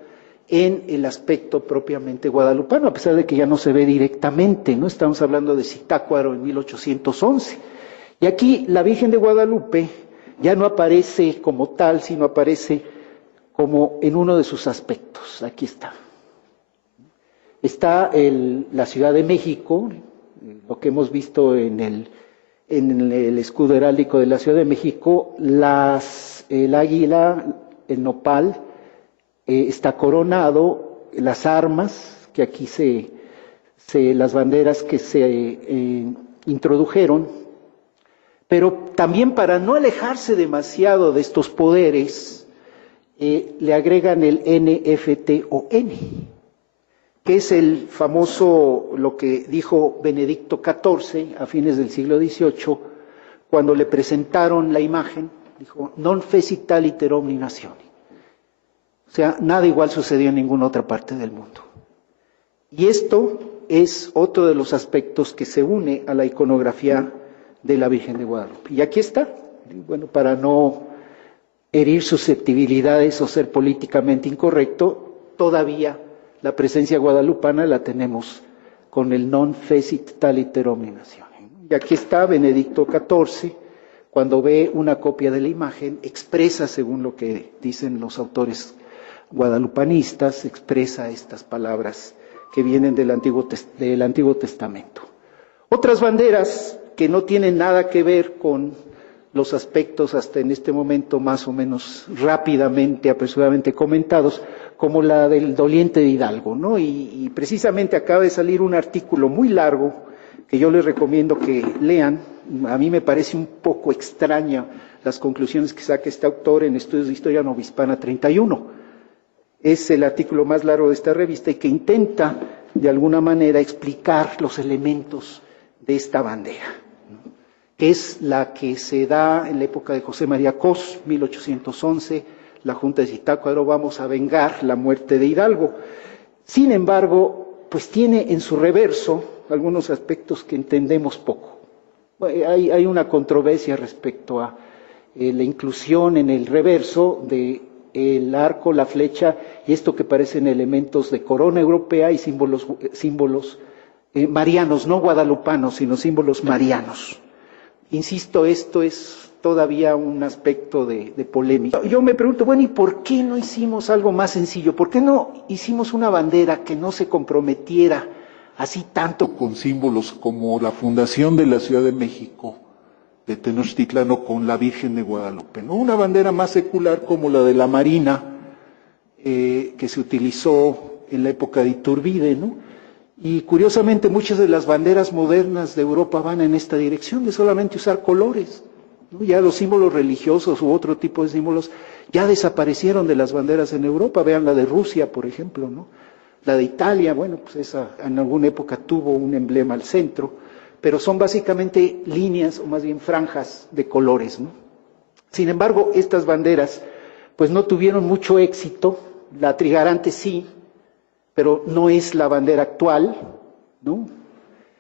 en el aspecto propiamente guadalupano, a pesar de que ya no se ve directamente, ¿no? Estamos hablando de Zitácuaro en 1811. Y aquí la Virgen de Guadalupe ya no aparece como tal, sino aparece como en uno de sus aspectos. Aquí está. Está la Ciudad de México, lo que hemos visto en en el escudo heráldico de la Ciudad de México, el águila, el nopal, está coronado, las armas, que aquí las banderas que se introdujeron, pero también para no alejarse demasiado de estos poderes, le agregan el NFTON, que es el famoso, lo que dijo Benedicto XIV a fines del siglo XVIII, cuando le presentaron la imagen, dijo, non fecit aliter omni nationi. O sea, nada igual sucedió en ninguna otra parte del mundo. Y esto es otro de los aspectos que se une a la iconografía de la Virgen de Guadalupe. Y aquí está, bueno, para no herir susceptibilidades o ser políticamente incorrecto, todavía la presencia guadalupana la tenemos con el non fecit aliter omni nationi. Y aquí está Benedicto XIV, cuando ve una copia de la imagen, expresa, según lo que dicen los autores guadalupanistas, expresa estas palabras que vienen del Antiguo Testamento. Otras banderas que no tienen nada que ver con los aspectos hasta en este momento más o menos rápidamente, apresuradamente comentados, como la del doliente de Hidalgo, ¿no? Y precisamente acaba de salir un artículo muy largo que yo les recomiendo que lean. A mí me parece un poco extraña las conclusiones que saca este autor en Estudios de Historia Novohispana 31. Es el artículo más largo de esta revista y que intenta de alguna manera explicar los elementos de esta bandera, ¿no? Que es la que se da en la época de José María Cos, 1811, la Junta de Zitácuaro, vamos a vengar la muerte de Hidalgo. Sin embargo, pues tiene en su reverso algunos aspectos que entendemos poco. Hay una controversia respecto a la inclusión en el reverso de el arco, la flecha y esto que parecen elementos de corona europea y símbolos marianos, no guadalupanos, sino símbolos marianos. Insisto, esto es todavía un aspecto de polémica. Yo me pregunto, bueno, ¿y por qué no hicimos algo más sencillo? ¿Por qué no hicimos una bandera que no se comprometiera así tanto con símbolos como la fundación de la Ciudad de México, de Tenochtitlán, o con la Virgen de Guadalupe, ¿no? Una bandera más secular como la de la Marina, que se utilizó en la época de Iturbide, ¿no? Y curiosamente muchas de las banderas modernas de Europa van en esta dirección, de solamente usar colores, ¿no? Ya los símbolos religiosos u otro tipo de símbolos ya desaparecieron de las banderas en Europa. Vean la de Rusia, por ejemplo, ¿no? La de Italia, bueno, pues esa en alguna época tuvo un emblema al centro, pero son básicamente líneas o más bien franjas de colores, ¿no? Sin embargo, estas banderas pues no tuvieron mucho éxito. La trigarante sí, pero no es la bandera actual, ¿no?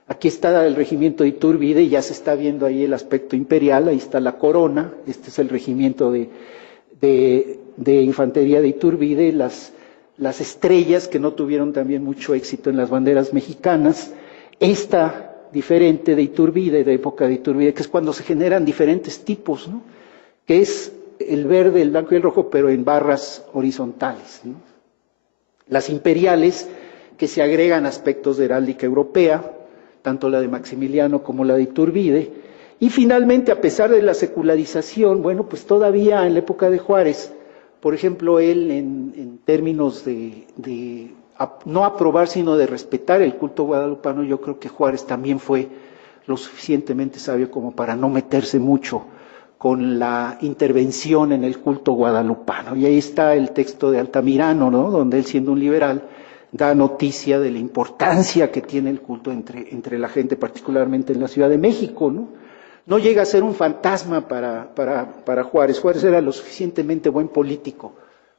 Aquí está el regimiento de Iturbide y ya se está viendo ahí el aspecto imperial, ahí está la corona, este es el regimiento de infantería de Iturbide, las estrellas que no tuvieron también mucho éxito en las banderas mexicanas, esta diferente de Iturbide, de época de Iturbide, que es cuando se generan diferentes tipos, ¿no? Que es el verde, el blanco y el rojo, pero en barras horizontales, ¿no? Las imperiales, que se agregan aspectos de heráldica europea, tanto la de Maximiliano como la de Iturbide, y finalmente, a pesar de la secularización, bueno, pues todavía en la época de Juárez, por ejemplo, él en términos de no aprobar, sino de respetar el culto guadalupano, yo creo que Juárez también fue lo suficientemente sabio como para no meterse mucho con la intervención en el culto guadalupano. Y ahí está el texto de Altamirano, ¿no? Donde él, siendo un liberal, da noticia de la importancia que tiene el culto entre la gente, particularmente en la Ciudad de México, ¿no? No llega a ser un fantasma para Juárez. Juárez era lo suficientemente buen político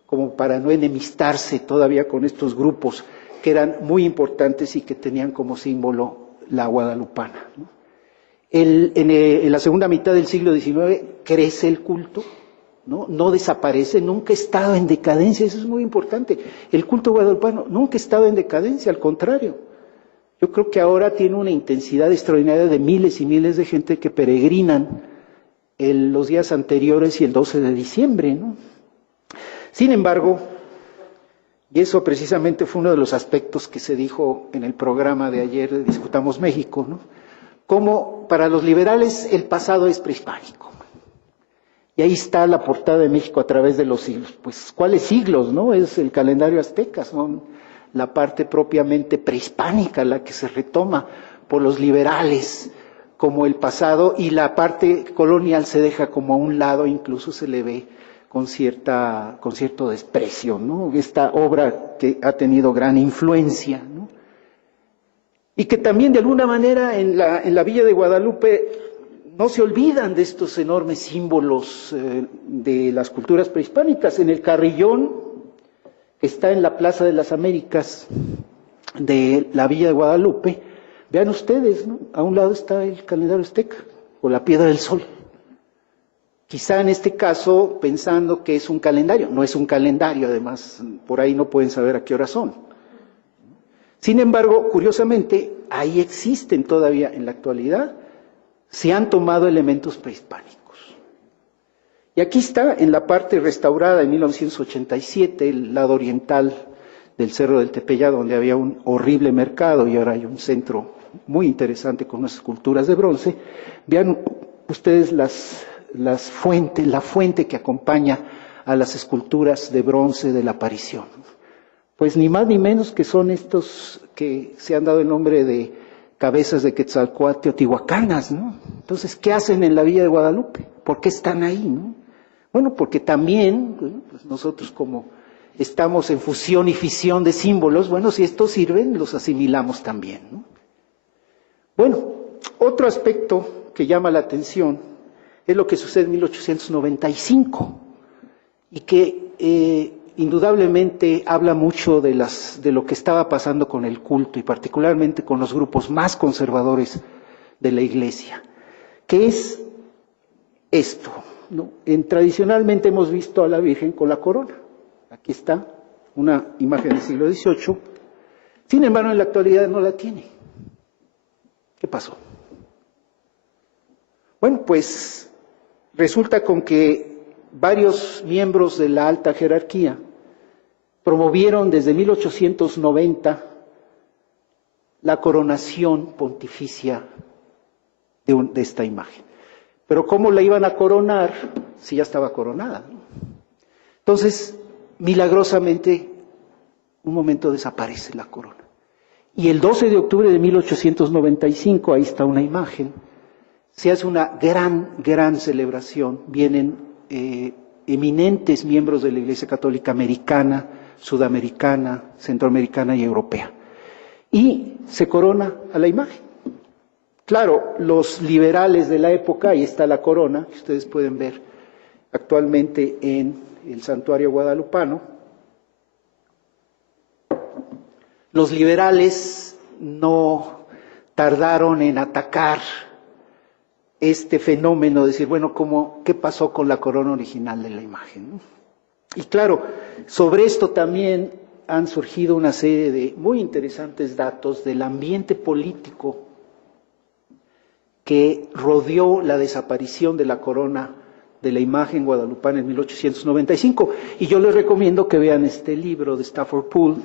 como para no enemistarse todavía con estos grupos que eran muy importantes y que tenían como símbolo la guadalupana, ¿no? En la segunda mitad del siglo XIX crece el culto, ¿no? No desaparece, nunca ha estado en decadencia, eso es muy importante. El culto guadalupano nunca ha estado en decadencia, al contrario. Yo creo que ahora tiene una intensidad extraordinaria de miles y miles de gente que peregrinan los días anteriores y el 12 de diciembre, ¿no? Sin embargo, y eso precisamente fue uno de los aspectos que se dijo en el programa de ayer de Discutamos México, ¿no? cómo para los liberales el pasado es prehispánico. Y ahí está la portada de México a través de los siglos. Pues, ¿cuáles siglos, no? Es el calendario azteca, son la parte propiamente prehispánica la que se retoma por los liberales como el pasado, y la parte colonial se deja como a un lado, incluso se le ve con cierto desprecio, ¿no? Esta obra que ha tenido gran influencia, ¿no? Y que también de alguna manera en la Villa de Guadalupe no se olvidan de estos enormes símbolos de las culturas prehispánicas. En el carrillón que está en la Plaza de las Américas de la Villa de Guadalupe, vean ustedes, ¿no? A un lado está el calendario azteca o la piedra del sol. Quizá en este caso pensando que es un calendario, no es un calendario, además por ahí no pueden saber a qué hora son. Sin embargo, curiosamente, ahí existen todavía en la actualidad, se han tomado elementos prehispánicos. Y aquí está en la parte restaurada en 1987, el lado oriental del Cerro del Tepeyac, donde había un horrible mercado y ahora hay un centro muy interesante con unas esculturas de bronce. Vean ustedes la fuente que acompaña a las esculturas de bronce de la aparición. Pues ni más ni menos que son estos que se han dado el nombre de cabezas de Quetzalcóatl teotihuacanas, ¿no? Entonces, ¿qué hacen en la Villa de Guadalupe? ¿Por qué están ahí, no? Bueno, porque también, pues nosotros como estamos en fusión y fisión de símbolos, bueno, si estos sirven, los asimilamos también, ¿no? Bueno, otro aspecto que llama la atención es lo que sucede en 1895 y que indudablemente habla mucho de lo que estaba pasando con el culto y particularmente con los grupos más conservadores de la Iglesia, que es esto, ¿no? Tradicionalmente hemos visto a la Virgen con la corona. Aquí está una imagen del siglo XVIII. Sin embargo, en la actualidad no la tiene. ¿Qué pasó? Bueno, pues resulta con que varios miembros de la alta jerarquía promovieron desde 1890 la coronación pontificia de esta imagen. Pero ¿cómo la iban a coronar si ya estaba coronada, ¿no? Entonces, milagrosamente, un momento desaparece la corona. Y el 12 de octubre de 1895, ahí está una imagen, se hace una gran celebración. Vienen eminentes miembros de la Iglesia Católica americana, sudamericana, centroamericana y europea. Y se corona a la imagen. Claro, los liberales de la época, ahí está la corona, que ustedes pueden ver actualmente en el santuario guadalupano. Los liberales no tardaron en atacar este fenómeno, de decir, bueno, ¿qué pasó con la corona original de la imagen, ¿no? Y claro, sobre esto también han surgido una serie de muy interesantes datos del ambiente político que rodeó la desaparición de la corona de la imagen guadalupana en 1895. Y yo les recomiendo que vean este libro de Stafford Poole,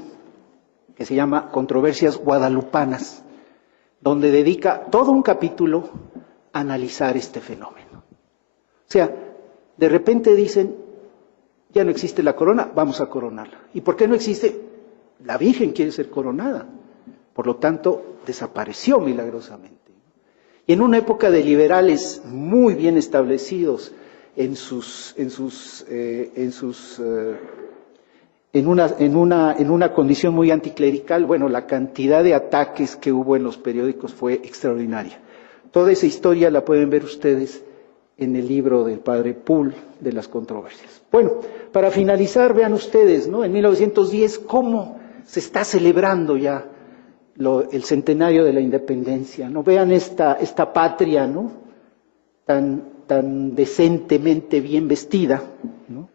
que se llama Controversias Guadalupanas, donde dedica todo un capítulo a analizar este fenómeno. O sea, de repente dicen, ya no existe la corona, vamos a coronarla. ¿Y por qué no existe? La Virgen quiere ser coronada. Por lo tanto, desapareció milagrosamente. Y en una época de liberales muy bien establecidos en una condición muy anticlerical, bueno, la cantidad de ataques que hubo en los periódicos fue extraordinaria. Toda esa historia la pueden ver ustedes en el libro del padre Poole de las controversias. Bueno, para finalizar, vean ustedes, ¿no? En 1910, cómo se está celebrando ya el centenario de la independencia, ¿no? Vean esta patria, ¿no? Tan decentemente bien vestida, ¿no?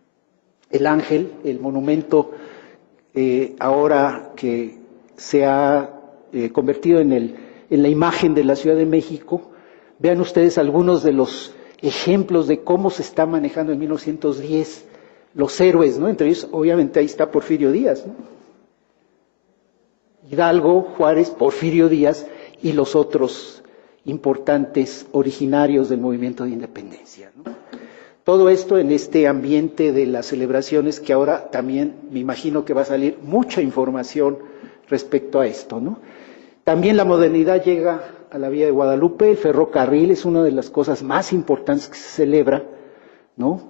El ángel, el monumento ahora que se ha convertido en la imagen de la Ciudad de México. Vean ustedes algunos de los ejemplos de cómo se está manejando en 1910 los héroes, ¿no? Entre ellos, obviamente, ahí está Porfirio Díaz, ¿no? Hidalgo, Juárez, Porfirio Díaz y los otros importantes originarios del movimiento de independencia, ¿no? Todo esto en este ambiente de las celebraciones, que ahora también me imagino que va a salir mucha información respecto a esto, ¿no? También la modernidad llega a la Villa de Guadalupe, el ferrocarril es una de las cosas más importantes que se celebra, ¿no?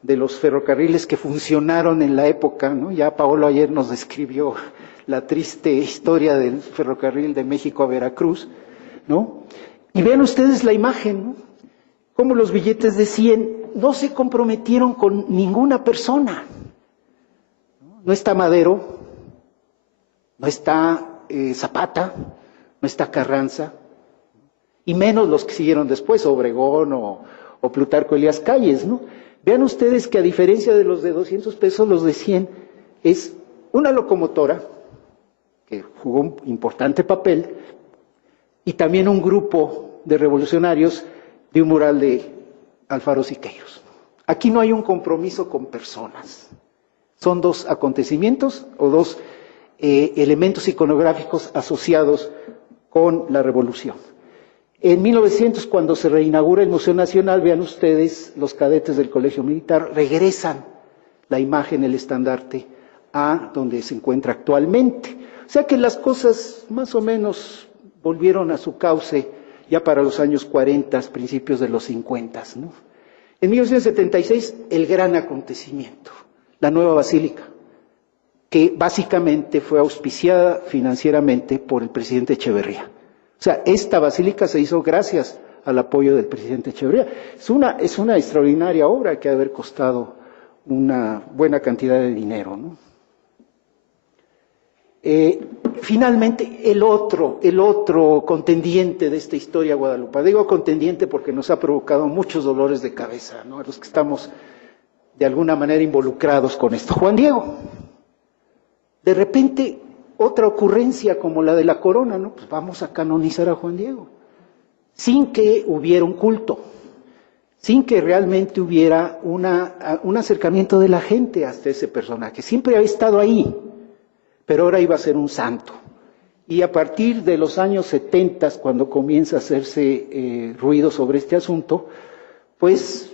De los ferrocarriles que funcionaron en la época, ¿no? Ya Paolo ayer nos describió la triste historia del ferrocarril de México a Veracruz, ¿no? Y vean ustedes la imagen, ¿no? Cómo los billetes de 100 no se comprometieron con ninguna persona. No está Madero, no está Zapata, no está Carranza, y menos los que siguieron después, Obregón o Plutarco Elías Calles, ¿no? Vean ustedes que a diferencia de los de 200 pesos, los de 100 es una locomotora, que jugó un importante papel, y también un grupo de revolucionarios de un mural de Alfaro Siqueiros. Aquí no hay un compromiso con personas. Son dos acontecimientos o dos elementos iconográficos asociados con la revolución. En 1900, cuando se reinaugura el Museo Nacional, vean ustedes, los cadetes del Colegio Militar regresan la imagen, el estandarte, a donde se encuentra actualmente. O sea que las cosas más o menos volvieron a su cauce ya para los años 40, principios de los 50, ¿no? En 1976, el gran acontecimiento, la nueva basílica, que básicamente fue auspiciada financieramente por el presidente Echeverría. O sea, esta basílica se hizo gracias al apoyo del presidente Echeverría. Es una extraordinaria obra que ha de haber costado una buena cantidad de dinero, ¿no? Finalmente, el otro contendiente de esta historia guadalupana, digo contendiente porque nos ha provocado muchos dolores de cabeza, ¿no? A los que estamos de alguna manera involucrados con esto. Juan Diego, de repente, otra ocurrencia como la de la corona, ¿no? Pues vamos a canonizar a Juan Diego, sin que hubiera un culto, sin que realmente hubiera un acercamiento de la gente hasta ese personaje. Siempre ha estado ahí, pero ahora iba a ser un santo. Y a partir de los años 70, cuando comienza a hacerse ruido sobre este asunto, pues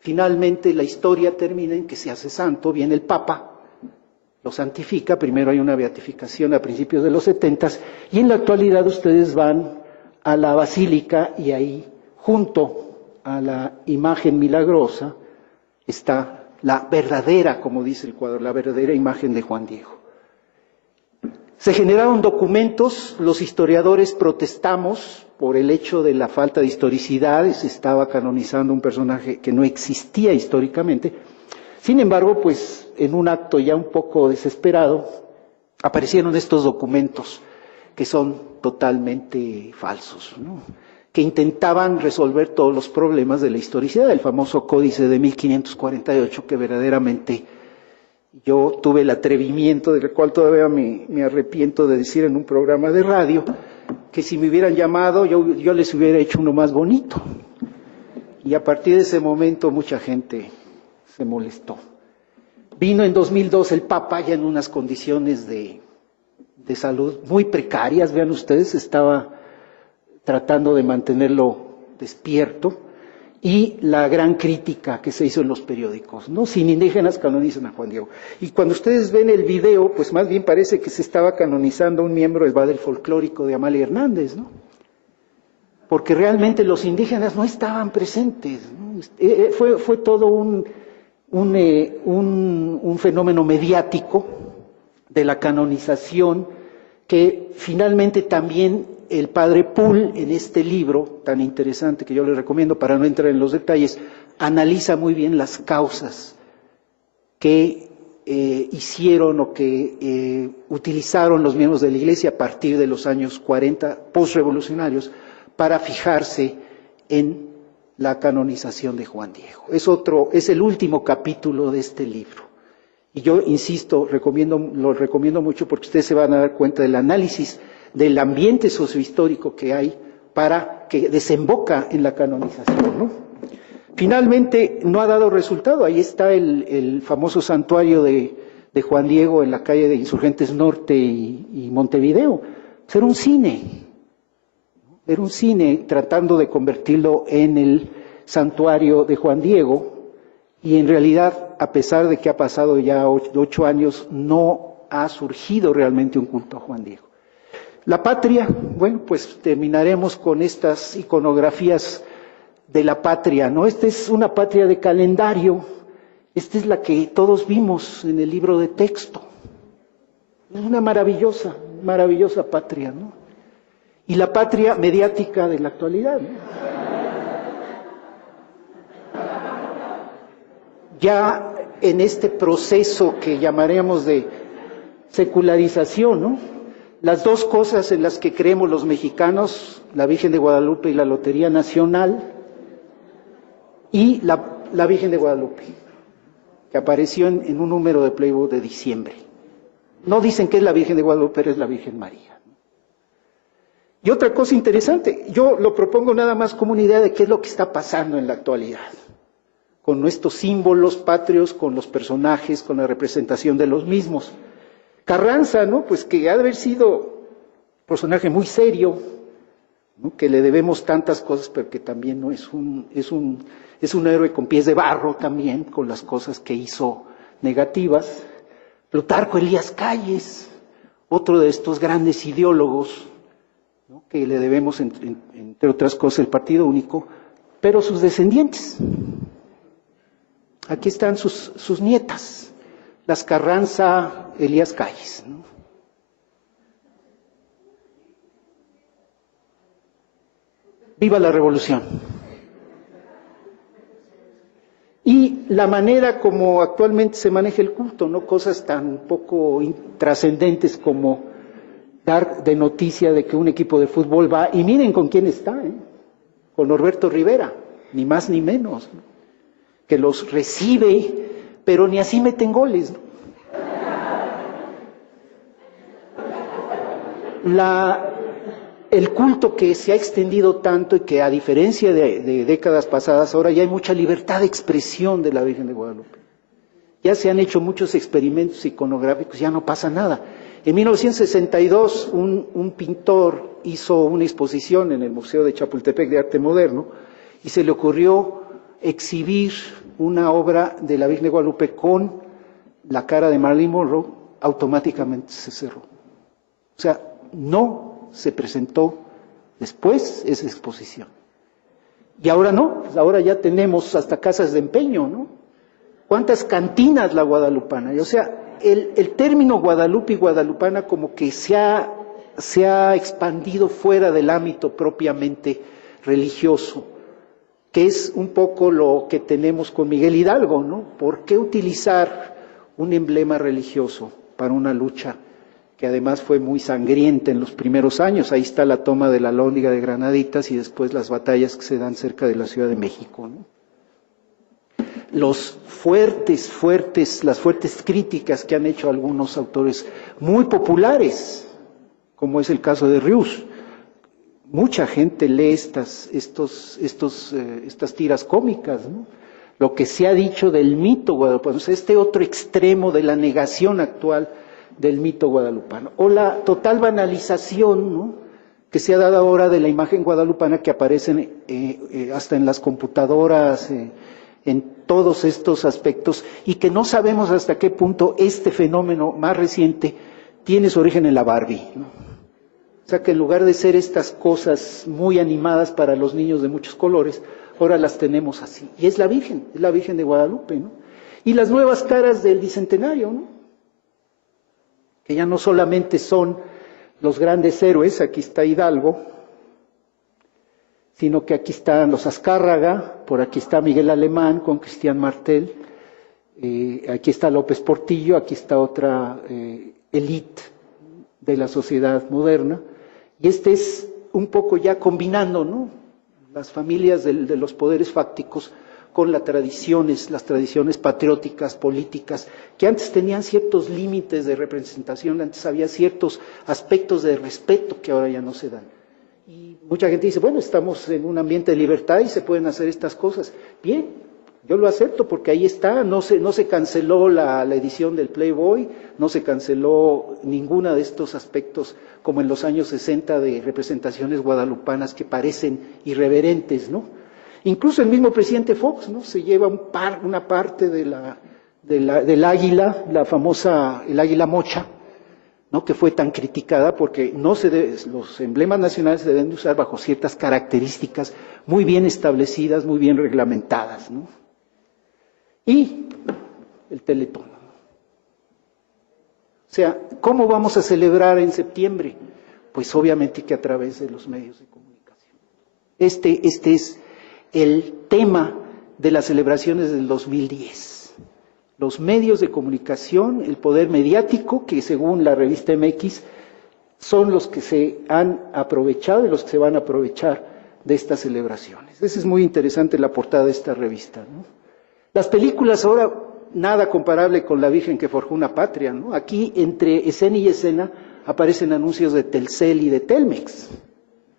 finalmente la historia termina en que se hace santo, viene el Papa, lo santifica, primero hay una beatificación a principios de los 70, y en la actualidad ustedes van a la basílica y ahí, junto a la imagen milagrosa, está la verdadera, como dice el cuadro, la verdadera imagen de Juan Diego. Se generaron documentos, los historiadores protestamos por el hecho de la falta de historicidad, se estaba canonizando un personaje que no existía históricamente. Sin embargo, pues en un acto ya un poco desesperado, aparecieron estos documentos que son totalmente falsos, ¿no? Que intentaban resolver todos los problemas de la historicidad, el famoso Códice de 1548, que verdaderamente yo tuve el atrevimiento, del cual todavía me arrepiento de decir en un programa de radio, que si me hubieran llamado yo les hubiera hecho uno más bonito. Y a partir de ese momento mucha gente se molestó. Vino en 2002 el Papa ya en unas condiciones de salud muy precarias, vean ustedes, estaba tratando de mantenerlo despierto, y la gran crítica que se hizo en los periódicos, ¿no? Sin indígenas canonizan a Juan Diego. Y cuando ustedes ven el video, pues más bien parece que se estaba canonizando un miembro del Badel folclórico de Amalia Hernández, ¿no? Porque realmente los indígenas no estaban presentes, ¿no? Fue todo un fenómeno mediático de la canonización que finalmente también el padre Poole, en este libro tan interesante que yo les recomiendo para no entrar en los detalles, analiza muy bien las causas que hicieron o que utilizaron los miembros de la Iglesia a partir de los años 40 postrevolucionarios para fijarse en la canonización de Juan Diego. Es el último capítulo de este libro. Y yo insisto, lo recomiendo mucho porque ustedes se van a dar cuenta del análisis del ambiente sociohistórico que hay para que desemboca en la canonización, ¿no? Finalmente no ha dado resultado. Ahí está el famoso santuario de Juan Diego en la calle de Insurgentes Norte y Montevideo. Era un cine. Era un cine tratando de convertirlo en el santuario de Juan Diego, y en realidad, a pesar de que ha pasado ya 8 años, no ha surgido realmente un culto a Juan Diego. La patria, bueno, pues terminaremos con estas iconografías de la patria, ¿no? Esta es una patria de calendario, esta es la que todos vimos en el libro de texto. Es una maravillosa, maravillosa patria, ¿no? Y la patria mediática de la actualidad, ¿no? Ya en este proceso que llamaríamos de secularización, ¿no? Las dos cosas en las que creemos los mexicanos, la Virgen de Guadalupe y la Lotería Nacional, y la Virgen de Guadalupe, que apareció en un número de Playboy de diciembre. No dicen que es la Virgen de Guadalupe, pero es la Virgen María. Y otra cosa interesante, yo lo propongo nada más como una idea de qué es lo que está pasando en la actualidad, con nuestros símbolos patrios, con los personajes, con la representación de los mismos. Carranza, ¿no? Pues que ha de haber sido un personaje muy serio, ¿no? Que le debemos tantas cosas, pero que también no es un héroe con pies de barro también, con las cosas que hizo negativas. Plutarco Elías Calles, otro de estos grandes ideólogos, ¿no? Que le debemos, entre otras cosas, el Partido Único, pero sus descendientes. Aquí están sus nietas, las Carranza Elías Calles, ¿no? ¡Viva la revolución! Y la manera como actualmente se maneja el culto, no cosas tan poco trascendentes como dar de noticia de que un equipo de fútbol va, y miren con quién está, con Norberto Rivera, ni más ni menos, ¿no? Que los recibe, pero ni así meten goles, ¿no? El culto que se ha extendido tanto y que a diferencia de décadas pasadas, ahora ya hay mucha libertad de expresión de la Virgen de Guadalupe. Ya se han hecho muchos experimentos iconográficos, ya no pasa nada. En 1962 un pintor hizo una exposición en el Museo de Chapultepec de Arte Moderno y se le ocurrió exhibir una obra de la Virgen de Guadalupe con la cara de Marilyn Monroe, automáticamente se cerró. O sea, no se presentó después esa exposición. Y ahora no, pues ahora ya tenemos hasta casas de empeño, ¿no? ¿Cuántas cantinas la guadalupana? O sea, el término Guadalupe y guadalupana como que se ha expandido fuera del ámbito propiamente religioso, que es un poco lo que tenemos con Miguel Hidalgo, ¿no? ¿Por qué utilizar un emblema religioso para una lucha que además fue muy sangrienta en los primeros años? Ahí está la toma de la Alhóndiga de Granaditas y después las batallas que se dan cerca de la Ciudad de México, ¿no? Las fuertes críticas que han hecho algunos autores muy populares, como es el caso de Rius. Mucha gente lee estas tiras cómicas, ¿no? Lo que se ha dicho del mito guadalupano, o sea, este otro extremo de la negación actual del mito guadalupano, o la total banalización, ¿no?, que se ha dado ahora de la imagen guadalupana, que aparecen hasta en las computadoras, en todos estos aspectos, y que no sabemos hasta qué punto este fenómeno más reciente tiene su origen en la Barbie, ¿no? O sea, que en lugar de ser estas cosas muy animadas para los niños de muchos colores, ahora las tenemos así. Y es la Virgen de Guadalupe, ¿no? Y las nuevas caras del Bicentenario, ¿no?, que ya no solamente son los grandes héroes, aquí está Hidalgo, sino que aquí están los Azcárraga, por aquí está Miguel Alemán con Cristian Martel, aquí está López Portillo, aquí está otra élite de la sociedad moderna, y este es un poco ya combinando, ¿no?, las familias de los poderes fácticos con las tradiciones patrióticas, políticas, que antes tenían ciertos límites de representación, antes había ciertos aspectos de respeto que ahora ya no se dan. Y mucha gente dice, bueno, estamos en un ambiente de libertad y se pueden hacer estas cosas. Bien, Yo lo acepto porque ahí está, no se canceló la edición del Playboy, no se canceló ninguna de estos aspectos como en los años 60 de representaciones guadalupanas que parecen irreverentes, ¿no? Incluso el mismo presidente Fox, ¿no? Se lleva una parte del águila, la famosa, el águila mocha, ¿no? Que fue tan criticada porque los emblemas nacionales se deben de usar bajo ciertas características muy bien establecidas, muy bien reglamentadas, ¿no? Y el Teletón. O sea, ¿cómo vamos a celebrar en septiembre? Pues obviamente que a través de los medios de comunicación. Este es el tema de las celebraciones del 2010. Los medios de comunicación, el poder mediático, que según la revista MX, son los que se han aprovechado y los que se van a aprovechar de estas celebraciones. Esa es muy interesante la portada de esta revista, ¿no? Las películas ahora, nada comparable con La Virgen que forjó una patria, ¿no? Aquí, entre escena y escena, aparecen anuncios de Telcel y de Telmex.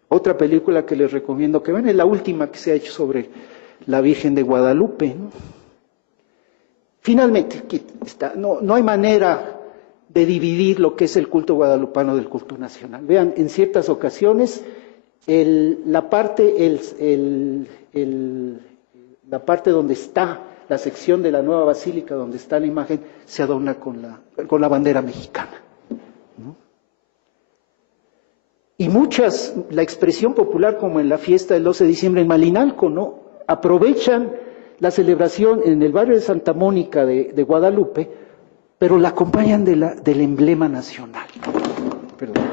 Otra película que les recomiendo que vean es la última que se ha hecho sobre la Virgen de Guadalupe, ¿no? Finalmente, aquí está, no hay manera de dividir lo que es el culto guadalupano del culto nacional. Vean, en ciertas ocasiones, la parte donde está la sección de la nueva basílica, donde está la imagen, se adorna con la bandera mexicana, ¿no? Y la expresión popular, como en la fiesta del 12 de diciembre en Malinalco, ¿no? Aprovechan la celebración en el barrio de Santa Mónica de Guadalupe, pero la acompañan del emblema nacional. Perdón.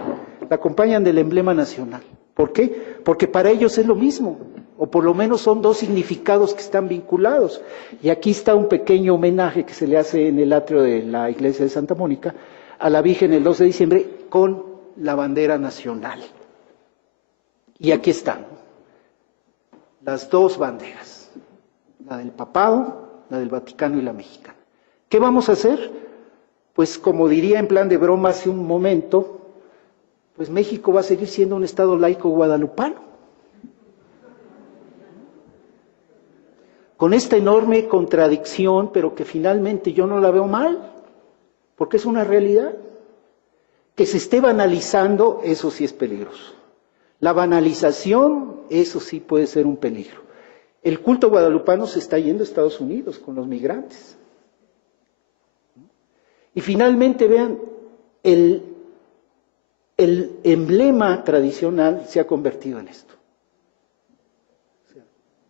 La acompañan del emblema nacional. ¿Por qué? Porque para ellos es lo mismo, o por lo menos son dos significados que están vinculados. Y aquí está un pequeño homenaje que se le hace en el atrio de la iglesia de Santa Mónica a la Virgen el 12 de diciembre con la bandera nacional. Y aquí están las dos banderas, la del papado, la del Vaticano y la mexicana. ¿Qué vamos a hacer? Pues como diría en plan de broma hace un momento, pues México va a seguir siendo un estado laico guadalupano. Con esta enorme contradicción, pero que finalmente yo no la veo mal, porque es una realidad. Que se esté banalizando, eso sí es peligroso. La banalización, eso sí puede ser un peligro. El culto guadalupano se está yendo a Estados Unidos con los migrantes. Y finalmente, vean, el emblema tradicional se ha convertido en esto.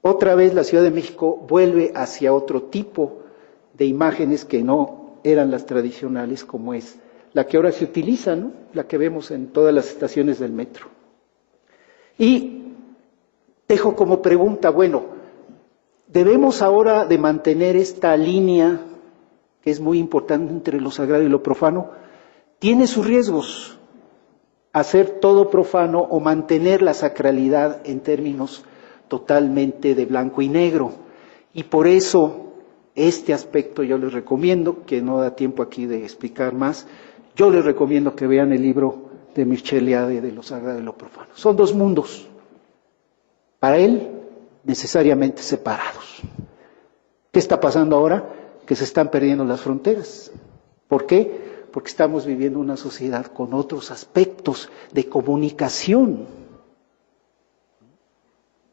Otra vez la Ciudad de México vuelve hacia otro tipo de imágenes que no eran las tradicionales, como es la que ahora se utiliza, ¿no? La que vemos en todas las estaciones del metro. Y dejo como pregunta, bueno, ¿debemos ahora de mantener esta línea que es muy importante entre lo sagrado y lo profano? Tiene sus riesgos hacer todo profano o mantener la sacralidad en términos totalmente de blanco y negro. Y por eso este aspecto yo les recomiendo, que no da tiempo aquí de explicar más, yo les recomiendo que vean el libro de Mircea Eliade de lo sagrado y lo profano. Son dos mundos, para él, necesariamente separados. ¿Qué está pasando ahora? Que se están perdiendo las fronteras. ¿Por qué? Porque estamos viviendo una sociedad con otros aspectos de comunicación.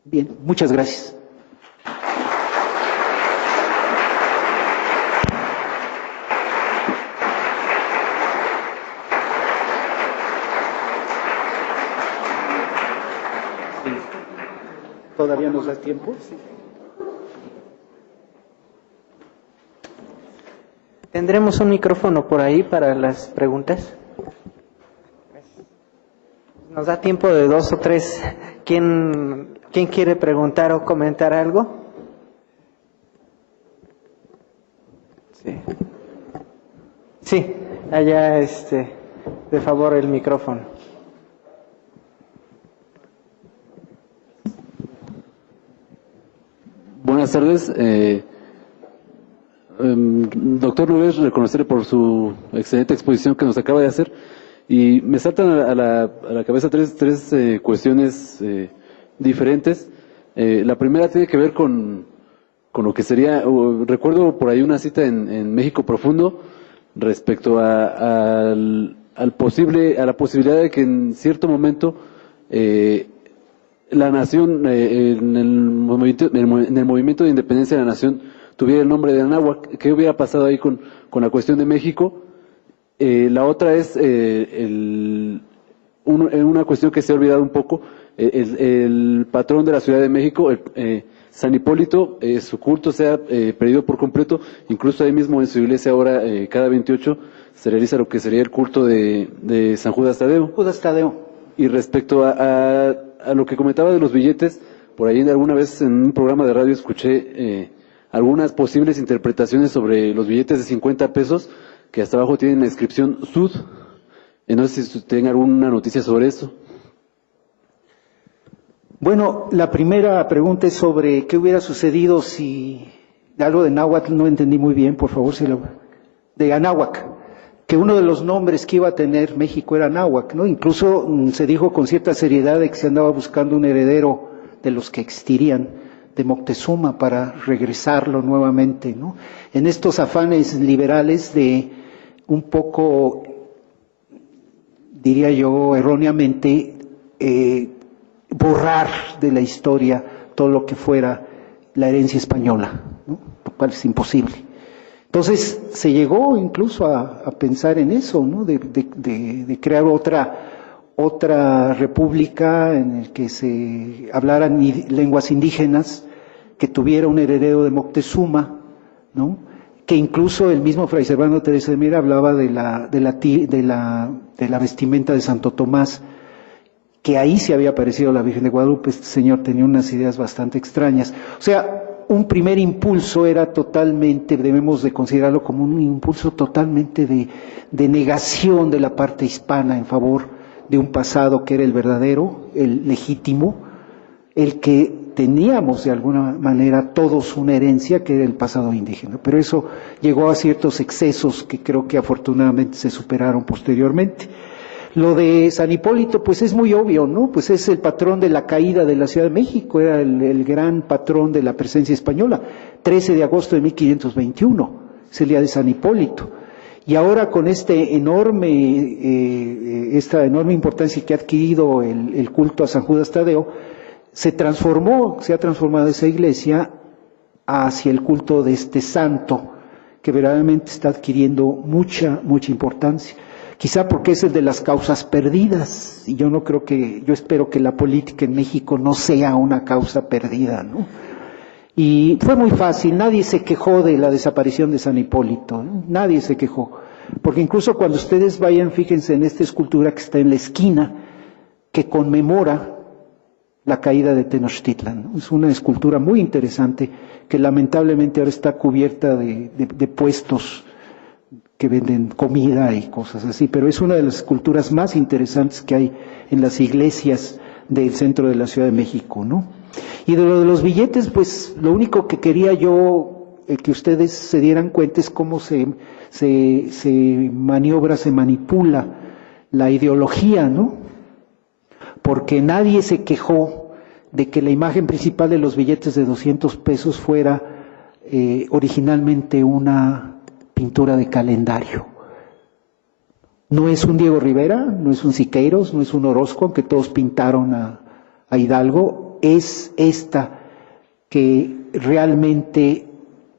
Bien, muchas gracias. ¿Todavía nos da tiempo? ¿Tendremos un micrófono por ahí para las preguntas? ¿Nos da tiempo de 2 o 3? ¿Quién quiere preguntar o comentar algo? Sí. Sí, allá de favor el micrófono. Buenas tardes. Doctor Nogués, reconocerle por su excelente exposición que nos acaba de hacer. Y me saltan a la cabeza tres cuestiones diferentes. La primera tiene que ver con con lo que sería, recuerdo por ahí una cita en México Profundo respecto a la posibilidad de que en cierto momento la nación, en el movimiento de independencia de la nación, tuviera el nombre de Anáhuac. ¿Qué hubiera pasado ahí con la cuestión de México? La otra es una cuestión que se ha olvidado un poco, el patrón de la Ciudad de México, San Hipólito, su culto se ha perdido por completo. Incluso ahí mismo en su iglesia ahora, cada 28, se realiza lo que sería el culto de San Judas Tadeo. Judas Tadeo. Y respecto a lo que comentaba de los billetes, por ahí alguna vez en un programa de radio escuché algunas posibles interpretaciones sobre los billetes de 50 pesos, que hasta abajo tienen la inscripción Sud. No sé si tienen alguna noticia sobre eso. Bueno, la primera pregunta es sobre qué hubiera sucedido si algo de náhuatl no entendí muy bien, por favor, de Anáhuac, que uno de los nombres que iba a tener México era Anáhuac, ¿no? Incluso se dijo con cierta seriedad de que se andaba buscando un heredero de los que existirían, de Moctezuma, para regresarlo nuevamente, ¿no? En estos afanes liberales de un poco, diría yo erróneamente, borrar de la historia todo lo que fuera la herencia española, ¿no? Lo cual es imposible. Entonces se llegó incluso a pensar en eso, ¿no? De crear otra república en el que se hablaran lenguas indígenas, que tuviera un heredero de Moctezuma, ¿no? Que incluso el mismo Fray Servando Teresa de Mier hablaba de la vestimenta de Santo Tomás, que ahí se había aparecido la Virgen de Guadalupe. Este señor tenía unas ideas bastante extrañas. O sea, un primer impulso era totalmente, debemos de considerarlo como un impulso totalmente de negación de la parte hispana en favor de un pasado que era el verdadero, el legítimo, el que teníamos de alguna manera todos una herencia que era el pasado indígena. Pero eso llegó a ciertos excesos que creo que afortunadamente se superaron posteriormente. Lo de San Hipólito, pues es muy obvio, ¿no? Pues es el patrón de la caída de la Ciudad de México, era el gran patrón de la presencia española. 13 de agosto de 1521, es el día de San Hipólito. Y ahora con esta enorme importancia que ha adquirido el culto a San Judas Tadeo, se ha transformado esa iglesia hacia el culto de este santo, que verdaderamente está adquiriendo mucha importancia. Quizá porque es el de las causas perdidas, y yo espero que la política en México no sea una causa perdida, ¿no? Y fue muy fácil, nadie se quejó de la desaparición de San Hipólito, ¿no? Nadie se quejó, porque incluso cuando ustedes vayan, fíjense en esta escultura que está en la esquina, que conmemora la caída de Tenochtitlan, ¿no? Es una escultura muy interesante, que lamentablemente ahora está cubierta de puestos que venden comida y cosas así, pero es una de las esculturas más interesantes que hay en las iglesias del centro de la Ciudad de México, ¿no? Y de lo de los billetes, pues lo único que quería yo que ustedes se dieran cuenta es cómo se maniobra, se manipula la ideología, ¿no? Porque nadie se quejó de que la imagen principal de los billetes de 200 pesos fuera originalmente una pintura de calendario. No es un Diego Rivera, no es un Siqueiros, no es un Orozco, aunque todos pintaron a Hidalgo, es esta que realmente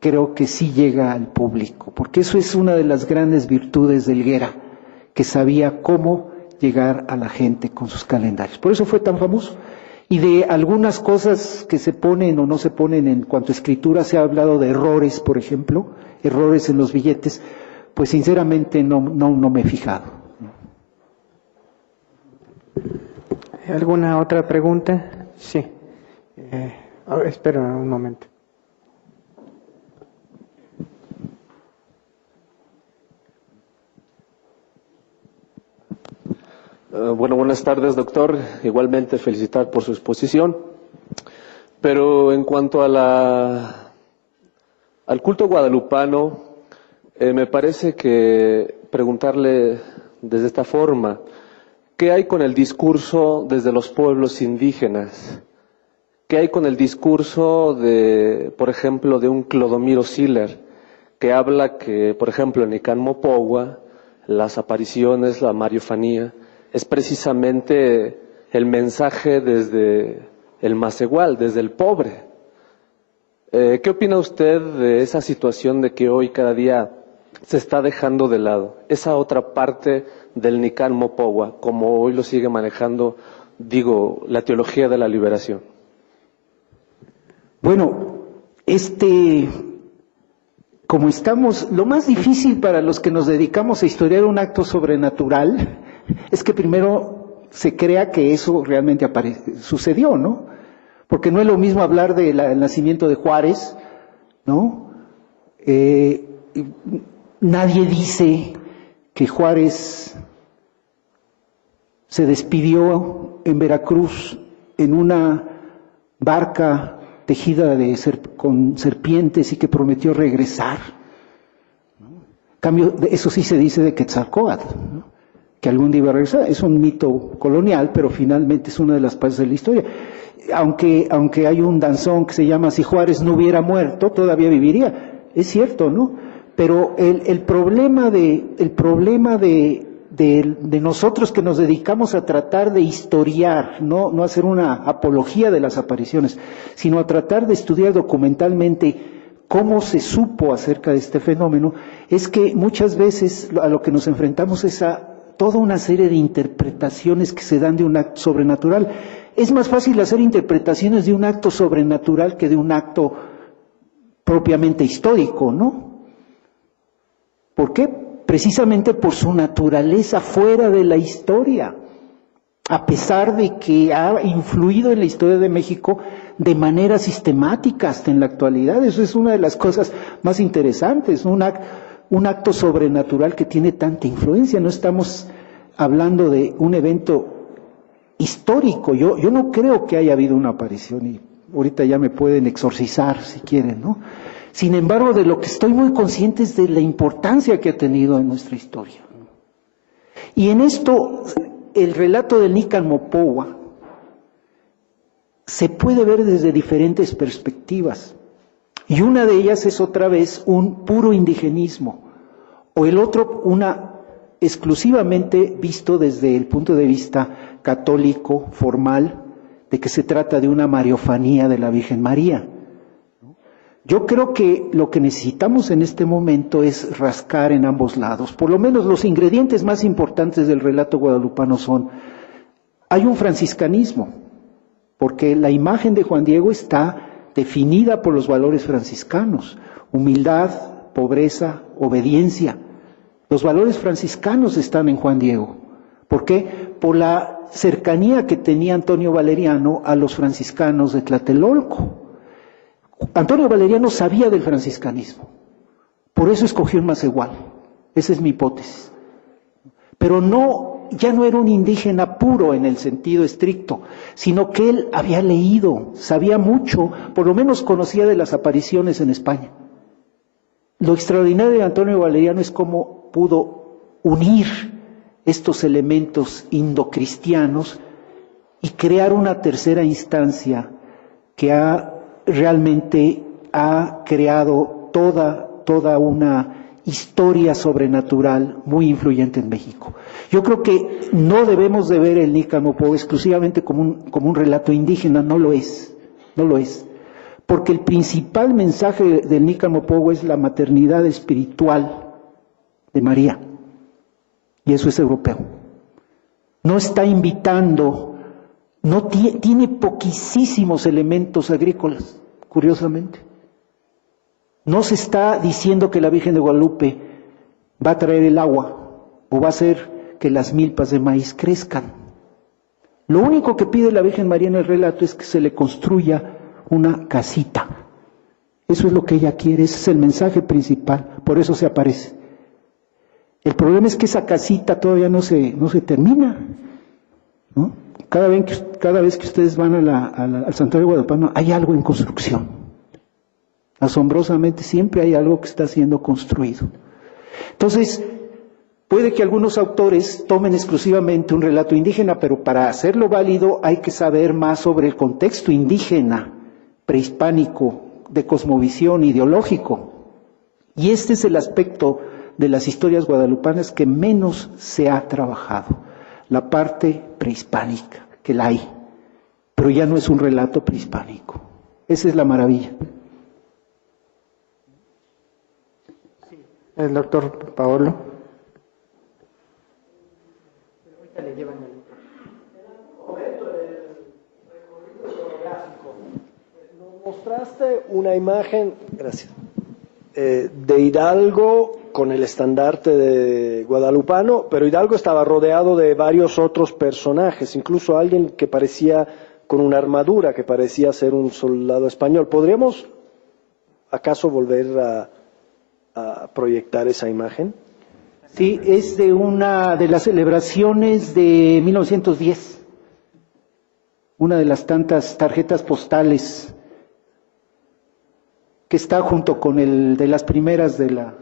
creo que sí llega al público, porque eso es una de las grandes virtudes de Helguera, que sabía cómo llegar a la gente con sus calendarios. Por eso fue tan famoso. Y de algunas cosas que se ponen o no se ponen en cuanto a escritura, se ha hablado de errores, por ejemplo, errores en los billetes, pues sinceramente no me he fijado. ¿Alguna otra pregunta? Sí. Espera un momento. Bueno, buenas tardes, doctor. Igualmente felicitar por su exposición. Pero en cuanto a al culto guadalupano, me parece que preguntarle desde esta forma, ¿qué hay con el discurso desde los pueblos indígenas? ¿Qué hay con el discurso de, por ejemplo, de un Clodomiro Siller, que habla que, por ejemplo, en Nicán Mopogua, las apariciones, la mariofanía, es precisamente el mensaje desde el Macehual, desde el pobre? ¿Qué opina usted de esa situación de que hoy cada día se está dejando de lado esa otra parte del Nicán Mopogua, como hoy lo sigue manejando, digo, la teología de la liberación? Bueno, como estamos, lo más difícil para los que nos dedicamos a historiar un acto sobrenatural es que primero se crea que eso realmente sucedió, ¿no? Porque no es lo mismo hablar del nacimiento de Juárez, ¿no? Nadie dice que Juárez se despidió en Veracruz en una barca tejida con serpientes y que prometió regresar, ¿no? En cambio, eso sí se dice de Quetzalcóatl, ¿no? Que algún día iba a regresar. Es un mito colonial, pero finalmente es una de las partes de la historia. Aunque hay un danzón que se llama Si Juárez no hubiera muerto, todavía viviría. Es cierto, ¿no? Pero el problema de nosotros que nos dedicamos a tratar de historiar, no hacer una apología de las apariciones, sino a tratar de estudiar documentalmente cómo se supo acerca de este fenómeno, es que muchas veces a lo que nos enfrentamos es a toda una serie de interpretaciones que se dan de un acto sobrenatural. Es más fácil hacer interpretaciones de un acto sobrenatural que de un acto propiamente histórico, ¿no? ¿Por qué? Precisamente por su naturaleza fuera de la historia, a pesar de que ha influido en la historia de México de manera sistemática hasta en la actualidad. Eso es una de las cosas más interesantes, un acto sobrenatural que tiene tanta influencia. No estamos hablando de un evento histórico. Yo no creo que haya habido una aparición, y ahorita ya me pueden exorcizar si quieren, ¿no? Sin embargo, de lo que estoy muy consciente es de la importancia que ha tenido en nuestra historia. Y en esto, el relato del Nicán Mopogua se puede ver desde diferentes perspectivas. Y una de ellas es otra vez un puro indigenismo, o el otro una exclusivamente visto desde el punto de vista católico, formal, de que se trata de una mariofanía de la Virgen María. Yo creo que lo que necesitamos en este momento es rascar en ambos lados. Por lo menos los ingredientes más importantes del relato guadalupano son: hay un franciscanismo, porque la imagen de Juan Diego está definida por los valores franciscanos: humildad, pobreza, obediencia. Los valores franciscanos están en Juan Diego. ¿Por qué? Por la cercanía que tenía Antonio Valeriano a los franciscanos de Tlatelolco. Antonio Valeriano sabía del franciscanismo, por eso escogió el Macehual. Esa es mi hipótesis. Pero ya no era un indígena puro en el sentido estricto, sino que él había leído, sabía mucho, por lo menos conocía de las apariciones en España. Lo extraordinario de Antonio Valeriano es cómo pudo unir estos elementos indocristianos y crear una tercera instancia que realmente ha creado toda una historia sobrenatural muy influyente en México. Yo creo que no debemos de ver el Nicán Mopogua exclusivamente como un relato indígena. No lo es, porque el principal mensaje del Nicán Mopogua es la maternidad espiritual de María, y eso es europeo. No está invitando, tiene poquísimos elementos agrícolas, curiosamente. No se está diciendo que la Virgen de Guadalupe va a traer el agua o va a hacer que las milpas de maíz crezcan. Lo único que pide la Virgen María en el relato es que se le construya una casita. Eso es lo que ella quiere, ese es el mensaje principal, por eso se aparece. El problema es que esa casita todavía no se termina, ¿no? Cada vez que ustedes van al santuario guadalupano hay algo en construcción. Asombrosamente siempre hay algo que está siendo construido. Entonces, Puede que algunos autores tomen exclusivamente un relato indígena, pero para hacerlo válido hay que saber más sobre el contexto indígena, prehispánico, de cosmovisión, ideológico. Y este es el aspecto de las historias guadalupanas que menos se ha trabajado, la parte prehispánica, que la hay, pero ya no es un relato prehispánico. Esa es la maravilla. El doctor Paolo. Mostraste una imagen, gracias, de Hidalgo con el estandarte de guadalupano, pero Hidalgo estaba rodeado de varios otros personajes, incluso alguien que parecía con una armadura, que parecía ser un soldado español. ¿Podríamos acaso volver a proyectar esa imagen? Sí, es de una de las celebraciones de 1910, una de las tantas tarjetas postales que está junto con el de las primeras de la...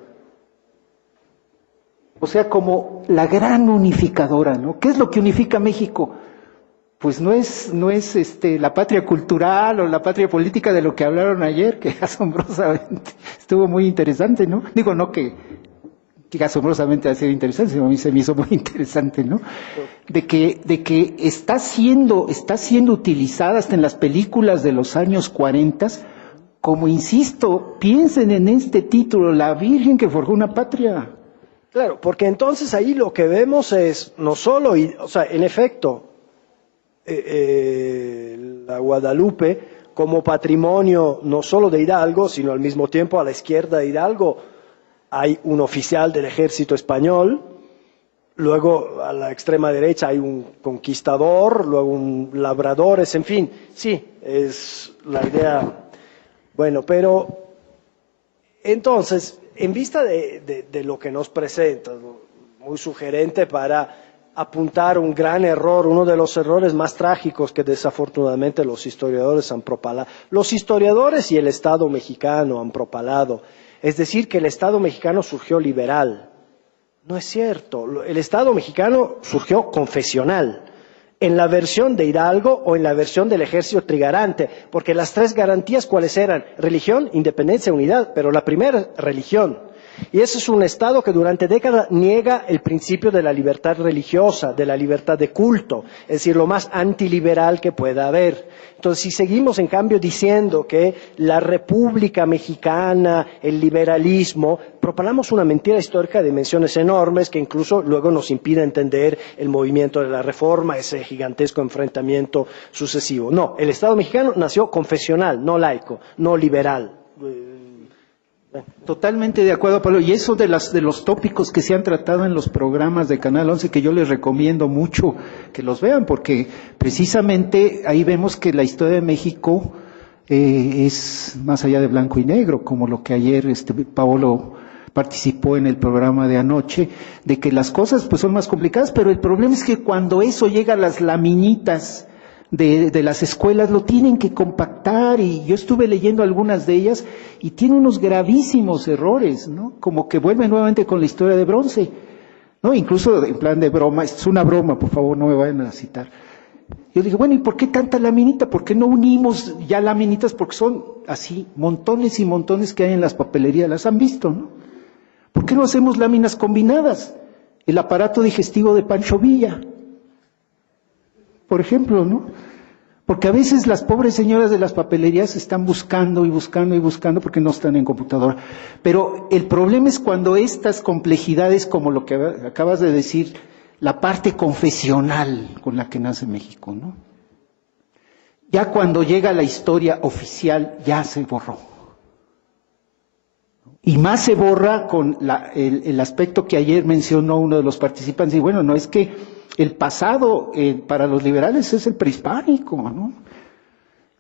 O sea, como la gran unificadora, ¿no? ¿Qué es lo que unifica a México? Pues no es la patria cultural o la patria política de lo que hablaron ayer, que asombrosamente estuvo muy interesante, ¿no? Digo, no que asombrosamente ha sido interesante, sino a mí se me hizo muy interesante, ¿no? De que está siendo utilizada hasta en las películas de los años 40, como insisto, piensen en este título, la Virgen que forjó una patria. Claro, porque entonces ahí lo que vemos es no solo, o sea, en efecto, la Guadalupe como patrimonio no solo de Hidalgo, sino al mismo tiempo a la izquierda de Hidalgo hay un oficial del ejército español, luego a la extrema derecha hay un conquistador, luego un labradores, en fin, sí, es la idea. Bueno, pero entonces, en vista de lo que nos presenta, muy sugerente para apuntar un gran error, uno de los errores más trágicos que desafortunadamente los historiadores han propalado. Los historiadores y el Estado mexicano han propalado, es decir, que el Estado mexicano surgió liberal. No es cierto, el Estado mexicano surgió confesional, en la versión de Hidalgo o en la versión del ejército trigarante, porque las tres garantías, ¿cuáles eran? Religión, independencia, unidad, pero la primera, religión. Y ese es un Estado que durante décadas niega el principio de la libertad religiosa, de la libertad de culto, es decir, lo más antiliberal que pueda haber. Entonces, si seguimos en cambio diciendo que la República Mexicana, el liberalismo, propalamos una mentira histórica de dimensiones enormes que incluso luego nos impide entender el movimiento de la Reforma, ese gigantesco enfrentamiento sucesivo. No, el Estado mexicano nació confesional, no laico, no liberal. Totalmente de acuerdo, Pablo. Y eso de los tópicos que se han tratado en los programas de Canal 11, que yo les recomiendo mucho que los vean, porque precisamente ahí vemos que la historia de México es más allá de blanco y negro, como lo que ayer Paolo participó en el programa de anoche, de que las cosas pues son más complicadas, pero el problema es que cuando eso llega a las laminitas de las escuelas, lo tienen que compactar, y yo estuve leyendo algunas de ellas y tiene unos gravísimos errores, ¿no? Como que vuelve nuevamente con la historia de bronce, ¿no? Incluso en plan de broma, es una broma, por favor, no me vayan a citar. Yo digo, bueno, ¿y por qué tanta laminita? ¿Por qué no unimos ya laminitas? Porque son así montones y montones que hay en las papelerías, las han visto, ¿no? ¿Por qué no hacemos láminas combinadas? El aparato digestivo de Pancho Villa, por ejemplo, ¿no? Porque a veces las pobres señoras de las papelerías están buscando y buscando y buscando porque no están en computadora. Pero el problema es cuando estas complejidades, como lo que acabas de decir, la parte confesional con la que nace México, ¿no? Ya cuando llega la historia oficial, ya se borró. Y más se borra con el aspecto que ayer mencionó uno de los participantes. Y bueno, no es que el pasado para los liberales es el prehispánico, ¿no?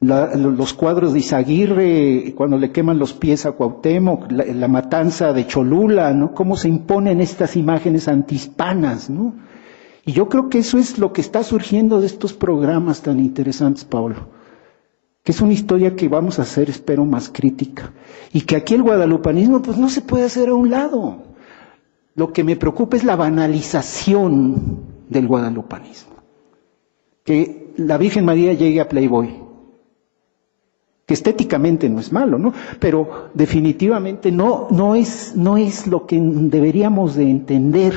Los cuadros de Izaguirre, cuando le queman los pies a Cuauhtémoc, la matanza de Cholula, ¿no? Cómo se imponen estas imágenes antihispanas, ¿no? Y yo creo que eso es lo que está surgiendo de estos programas tan interesantes, Pablo, que es una historia que vamos a hacer, espero, más crítica, y que aquí el guadalupanismo pues no se puede hacer a un lado. Lo que me preocupa es la banalización del guadalupanismo. Que la Virgen María llegue a Playboy, que estéticamente no es malo, ¿no? Pero definitivamente no es lo que deberíamos de entender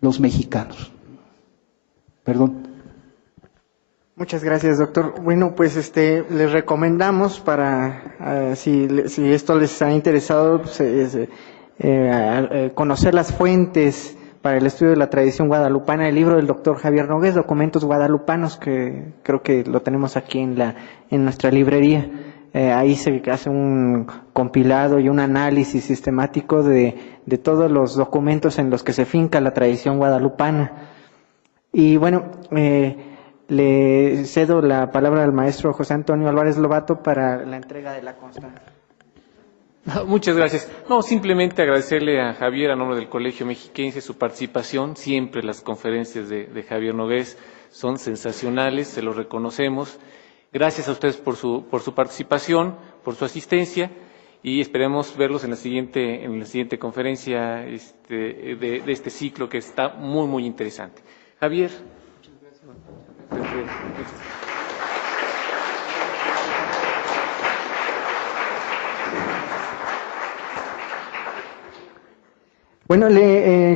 los mexicanos. Perdón. Muchas gracias, doctor. Bueno, pues les recomendamos para, si esto les ha interesado, pues, conocer las fuentes para el estudio de la tradición guadalupana, el libro del doctor Javier Nogués, Documentos Guadalupanos, que creo que lo tenemos aquí en nuestra librería. Ahí se hace un compilado y un análisis sistemático de todos los documentos en los que se finca la tradición guadalupana. Y bueno, le cedo la palabra al maestro José Antonio Álvarez Lobato para la entrega de la constancia. Muchas gracias. No, simplemente agradecerle a Javier a nombre del Colegio Mexiquense su participación. Siempre las conferencias de Javier Nogués son sensacionales, se lo reconocemos. Gracias a ustedes por su participación, por su asistencia y esperemos verlos en la siguiente conferencia de este ciclo que está muy, muy interesante. Javier. Bueno,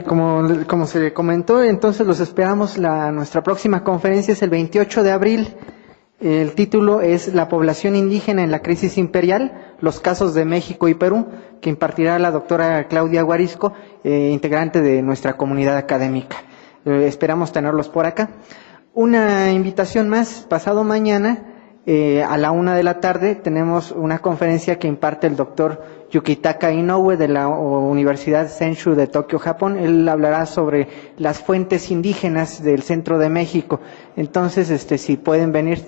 como se comentó, entonces los esperamos. Nuestra próxima conferencia es el 28 de abril. El título es La población indígena en la crisis imperial, los casos de México y Perú, que impartirá la doctora Claudia Guarisco, integrante de nuestra comunidad académica. Esperamos tenerlos por acá. Una invitación más, pasado mañana, a la 1:00 p.m, tenemos una conferencia que imparte el doctor Yukitaka Inoue de la Universidad Senshu de Tokio, Japón. Él hablará sobre las fuentes indígenas del centro de México. Entonces, si pueden venir,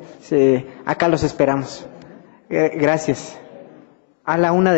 acá los esperamos. Gracias. A la 1:00 p.m.